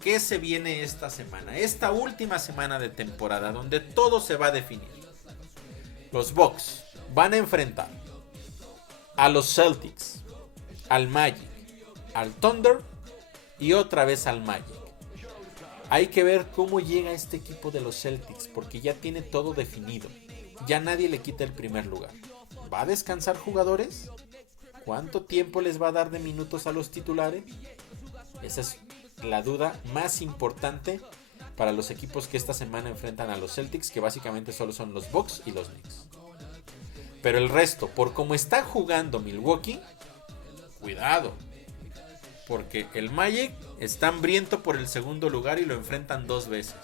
¿Qué se viene esta semana? Esta última semana de temporada donde todo se va a definir. Los Bucks van a enfrentar a los Celtics, al Magic, al Thunder y otra vez al Magic. Hay que ver cómo llega este equipo de los Celtics porque ya tiene todo definido. Ya nadie le quita el primer lugar. ¿Va a descansar jugadores? ¿Cuánto tiempo les va a dar de minutos a los titulares? Esa es la duda más importante para los equipos que esta semana enfrentan a los Celtics, que básicamente solo son los Bucks y los Knicks. Pero el resto, por cómo está jugando Milwaukee, cuidado, porque el Magic está hambriento por el segundo lugar y lo enfrentan 2 veces.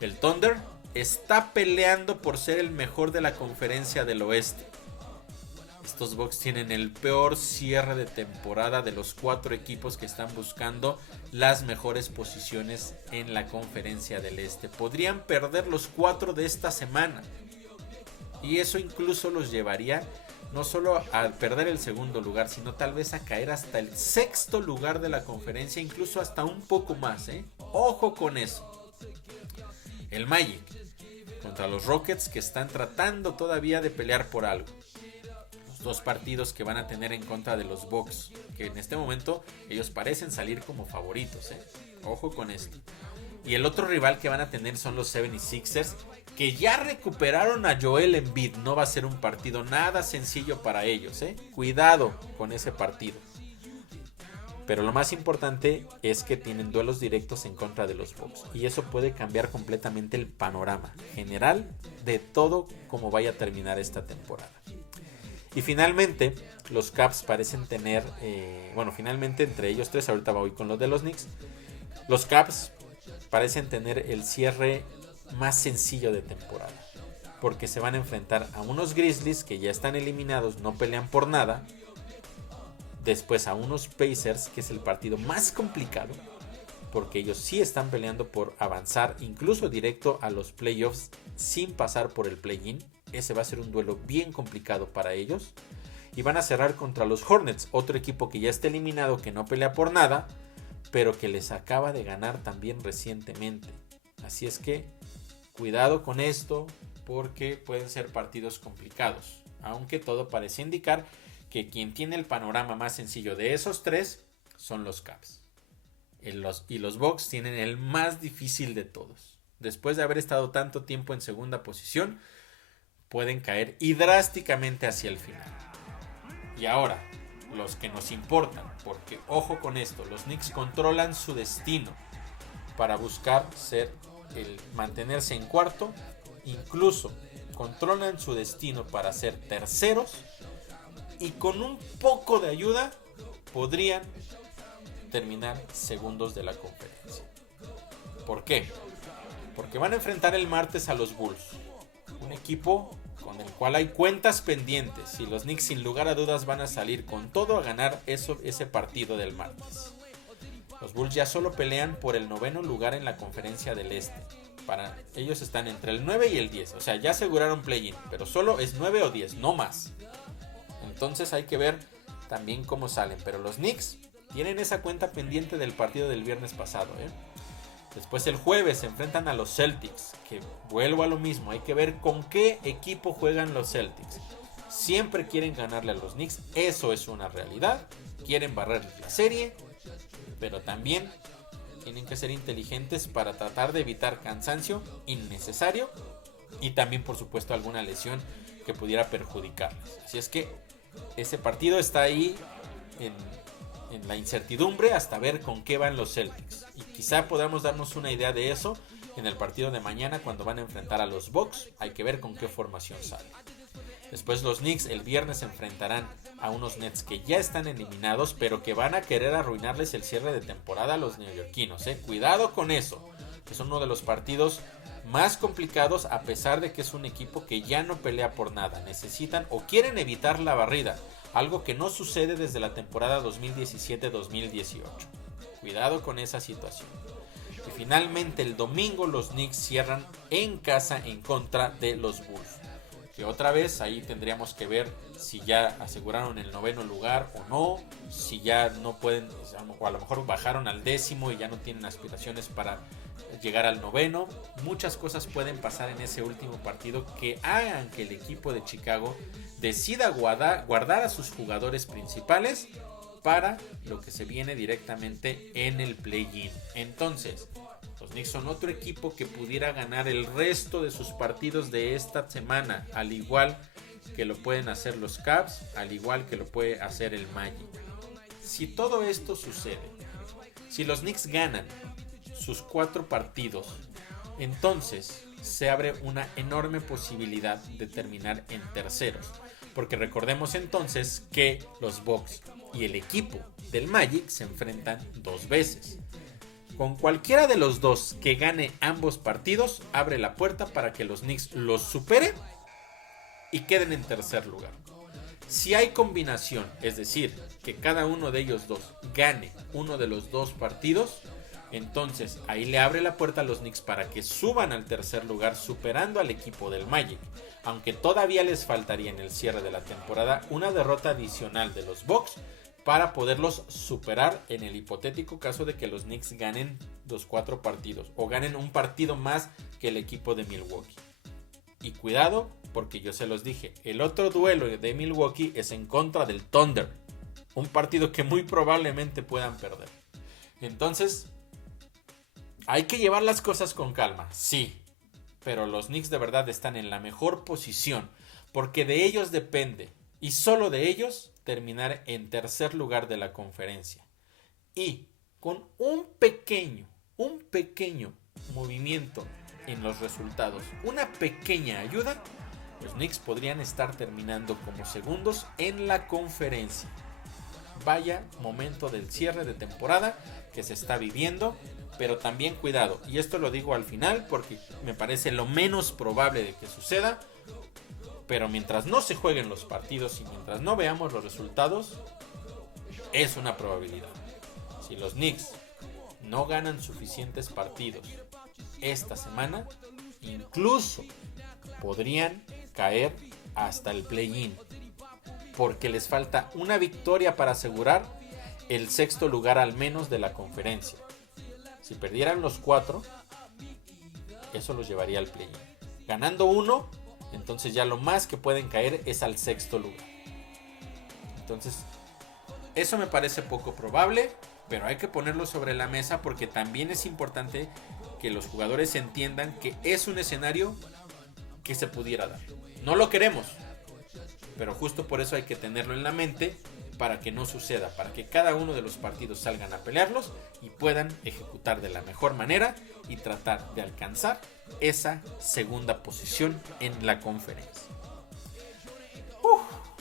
El Thunder está peleando por ser el mejor de la conferencia del oeste. Estos Bucks tienen el peor cierre de temporada de los 4 equipos que están buscando las mejores posiciones en la conferencia del este. Podrían perder los 4 de esta semana. Y eso incluso los llevaría no solo a perder el segundo lugar, sino tal vez a caer hasta el 6º lugar de la conferencia, incluso hasta un poco más, ¿eh? Ojo con eso. El Magic contra los Rockets, que están tratando todavía de pelear por algo. 2 partidos que van a tener en contra de los Bucks, que en este momento ellos parecen salir como favoritos, ¿eh? Ojo con esto. Y el otro rival que van a tener son los 76ers, que ya recuperaron a Joel Embiid. No va a ser un partido nada sencillo para ellos, ¿eh? Cuidado con ese partido. Pero lo más importante es que tienen duelos directos en contra de los Bucks. Y eso puede cambiar completamente el panorama general de todo como vaya a terminar esta temporada. Y finalmente, los Cavs parecen tener, finalmente entre ellos 3, ahorita voy con los de los Knicks. Los Cavs parecen tener el cierre más sencillo de temporada, porque se van a enfrentar a unos Grizzlies que ya están eliminados, no pelean por nada. Después a unos Pacers, que es el partido más complicado, porque ellos sí están peleando por avanzar incluso directo a los playoffs sin pasar por el play-in. Ese va a ser un duelo bien complicado para ellos. Y van a cerrar contra los Hornets, otro equipo que ya está eliminado, que no pelea por nada, pero que les acaba de ganar también recientemente. Así es que cuidado con esto, porque pueden ser partidos complicados. Aunque todo parece indicar que quien tiene el panorama más sencillo de esos 3 son los Cavs. Y los Bucks tienen el más difícil de todos. Después de haber estado tanto tiempo en segunda posición, pueden caer y drásticamente hacia el final. Y ahora, los que nos importan, porque ojo con esto, los Knicks controlan su destino para buscar mantenerse en cuarto, incluso controlan su destino para ser terceros y con un poco de ayuda podrían terminar segundos de la conferencia. ¿Por qué? Porque van a enfrentar el martes a los Bulls, un equipo con el cual hay cuentas pendientes, y los Knicks sin lugar a dudas van a salir con todo a ganar ese partido del martes. Los Bulls ya solo pelean por el 9º lugar en la conferencia del este. Para ellos están entre el 9 y el 10, o sea, ya aseguraron play-in, pero solo es 9 o 10, no más. Entonces hay que ver también cómo salen, pero los Knicks Tienen esa cuenta pendiente del partido del viernes pasado, ¿eh? Después el jueves se enfrentan a los Celtics, que vuelvo a lo mismo, hay que ver con qué equipo juegan los Celtics. Siempre quieren ganarle a los Knicks, eso es una realidad. Quieren barrer la serie, pero también tienen que ser inteligentes para tratar de evitar cansancio innecesario y también, por supuesto, alguna lesión que pudiera perjudicarles. Así es que ese partido está ahí en la incertidumbre hasta ver con qué van los Celtics. Y quizá podamos darnos una idea de eso en el partido de mañana cuando van a enfrentar a los Bucks. Hay que ver con qué formación sale. Después los Knicks el viernes se enfrentarán a unos Nets que ya están eliminados, pero que van a querer arruinarles el cierre de temporada a los neoyorquinos. Cuidado con eso. Es uno de los partidos más complicados, a pesar de que es un equipo que ya no pelea por nada. Necesitan o quieren evitar la barrida, algo que no sucede desde la temporada 2017-2018. Cuidado con esa situación. Y finalmente el domingo los Knicks cierran en casa en contra de los Bulls. Que otra vez ahí tendríamos que ver si ya aseguraron el 9º lugar o no, si ya no pueden, o a lo mejor bajaron al 10º y ya no tienen aspiraciones para llegar al 9º. Muchas cosas pueden pasar en ese último partido que hagan que el equipo de Chicago decida guardar a sus jugadores principales para lo que se viene directamente en el play-in. Entonces, los Knicks son otro equipo que pudiera ganar el resto de sus partidos de esta semana, al igual que lo pueden hacer los Cavs, al igual que lo puede hacer el Magic. Si todo esto sucede, si los Knicks ganan sus 4 partidos, entonces se abre una enorme posibilidad de terminar en terceros. Porque recordemos entonces que los Bucks y el equipo del Magic se enfrentan 2 veces. Con cualquiera de los dos que gane ambos partidos, abre la puerta para que los Knicks los superen y queden en tercer lugar. Si hay combinación, es decir, que cada uno de ellos dos gane uno de los 2 partidos, entonces ahí le abre la puerta a los Knicks para que suban al tercer lugar, superando al equipo del Magic. Aunque todavía les faltaría en el cierre de la temporada una derrota adicional de los Bucks para poderlos superar en el hipotético caso de que los Knicks ganen los 4 partidos o ganen un partido más que el equipo de Milwaukee. Y cuidado, porque yo se los dije, el otro duelo de Milwaukee es en contra del Thunder, un partido que muy probablemente puedan perder. Entonces, hay que llevar las cosas con calma, sí, pero los Knicks de verdad están en la mejor posición, porque de ellos depende, y solo de ellos, terminar en tercer lugar de la conferencia. Y con un pequeño movimiento en los resultados, una pequeña ayuda, los Knicks podrían estar terminando como segundos en la conferencia. Vaya momento del cierre de temporada que se está viviendo, pero también cuidado, y esto lo digo al final porque me parece lo menos probable de que suceda. Pero mientras no se jueguen los partidos y mientras no veamos los resultados, es una probabilidad. Si los Knicks no ganan suficientes partidos esta semana, incluso podrían caer hasta el play-in, porque les falta una victoria para asegurar el 6º lugar al menos de la conferencia. Si perdieran los 4, eso los llevaría al play-in. Ganando 1, entonces ya lo más que pueden caer es al 6º lugar. Entonces, eso me parece poco probable, pero hay que ponerlo sobre la mesa porque también es importante que los jugadores entiendan que es un escenario que se pudiera dar. No lo queremos, pero justo por eso hay que tenerlo en la mente para que no suceda, para que cada uno de los partidos salgan a pelearlos y puedan ejecutar de la mejor manera y tratar de alcanzar esa segunda posición en la conferencia.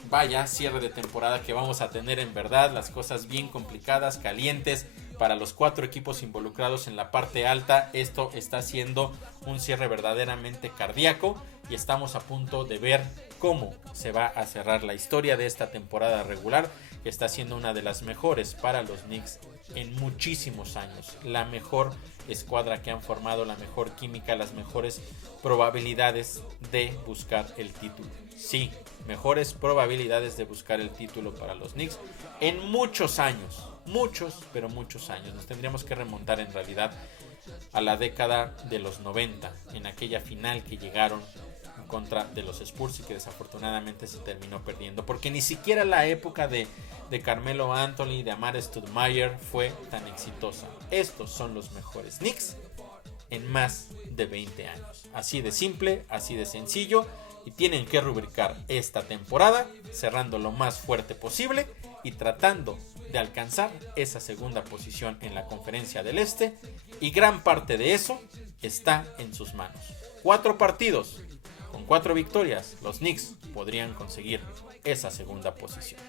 Vaya cierre de temporada que vamos a tener, en verdad, las cosas bien complicadas, calientes para los 4 equipos involucrados en la parte alta. Esto está siendo un cierre verdaderamente cardíaco y estamos a punto de ver cómo se va a cerrar la historia de esta temporada regular, que está siendo una de las mejores para los Knicks en muchísimos años. La mejor escuadra que han formado, la mejor química, las mejores probabilidades de buscar el título. Sí, mejores probabilidades de buscar el título para los Knicks en muchos años. Muchos, pero muchos años. Nos tendríamos que remontar en realidad a la década de los 90, en aquella final que llegaron en contra de los Spurs y que desafortunadamente se terminó perdiendo, porque ni siquiera la época de Carmelo Anthony, de Amar'e Stoudemire fue tan exitosa. Estos son los mejores Knicks en más de 20 años. Así de simple, así de sencillo, y tienen que rubricar esta temporada cerrando lo más fuerte posible y tratando de alcanzar esa segunda posición en la Conferencia del Este, y gran parte de eso está en sus manos. 4 partidos, con 4 victorias, los Knicks podrían conseguir esa segunda posición.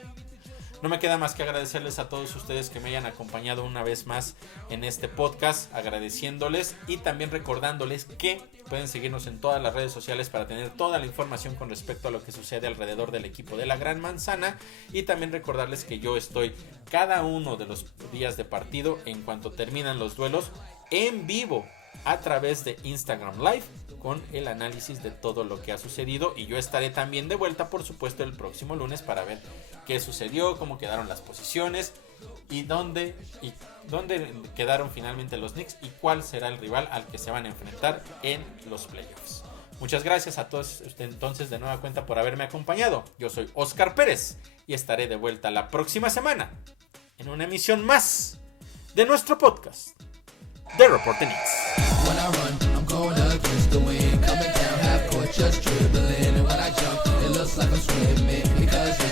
No me queda más que agradecerles a todos ustedes que me hayan acompañado una vez más en este podcast, agradeciéndoles y también recordándoles que pueden seguirnos en todas las redes sociales para tener toda la información con respecto a lo que sucede alrededor del equipo de la Gran Manzana, y también recordarles que yo estoy cada uno de los días de partido, en cuanto terminan los duelos, en vivo a través de Instagram Live con el análisis de todo lo que ha sucedido, y yo estaré también de vuelta, por supuesto, el próximo lunes para ver qué sucedió, cómo quedaron las posiciones y dónde quedaron finalmente los Knicks y cuál será el rival al que se van a enfrentar en los playoffs. Muchas gracias a todos ustedes entonces de nueva cuenta por haberme acompañado. Yo soy Oscar Pérez y estaré de vuelta la próxima semana en una emisión más de nuestro podcast The Reporte Knicks. When I run, I'm going against the wind. Coming down half court, just dribbling. And when I jump, it looks like I'm swimming. Because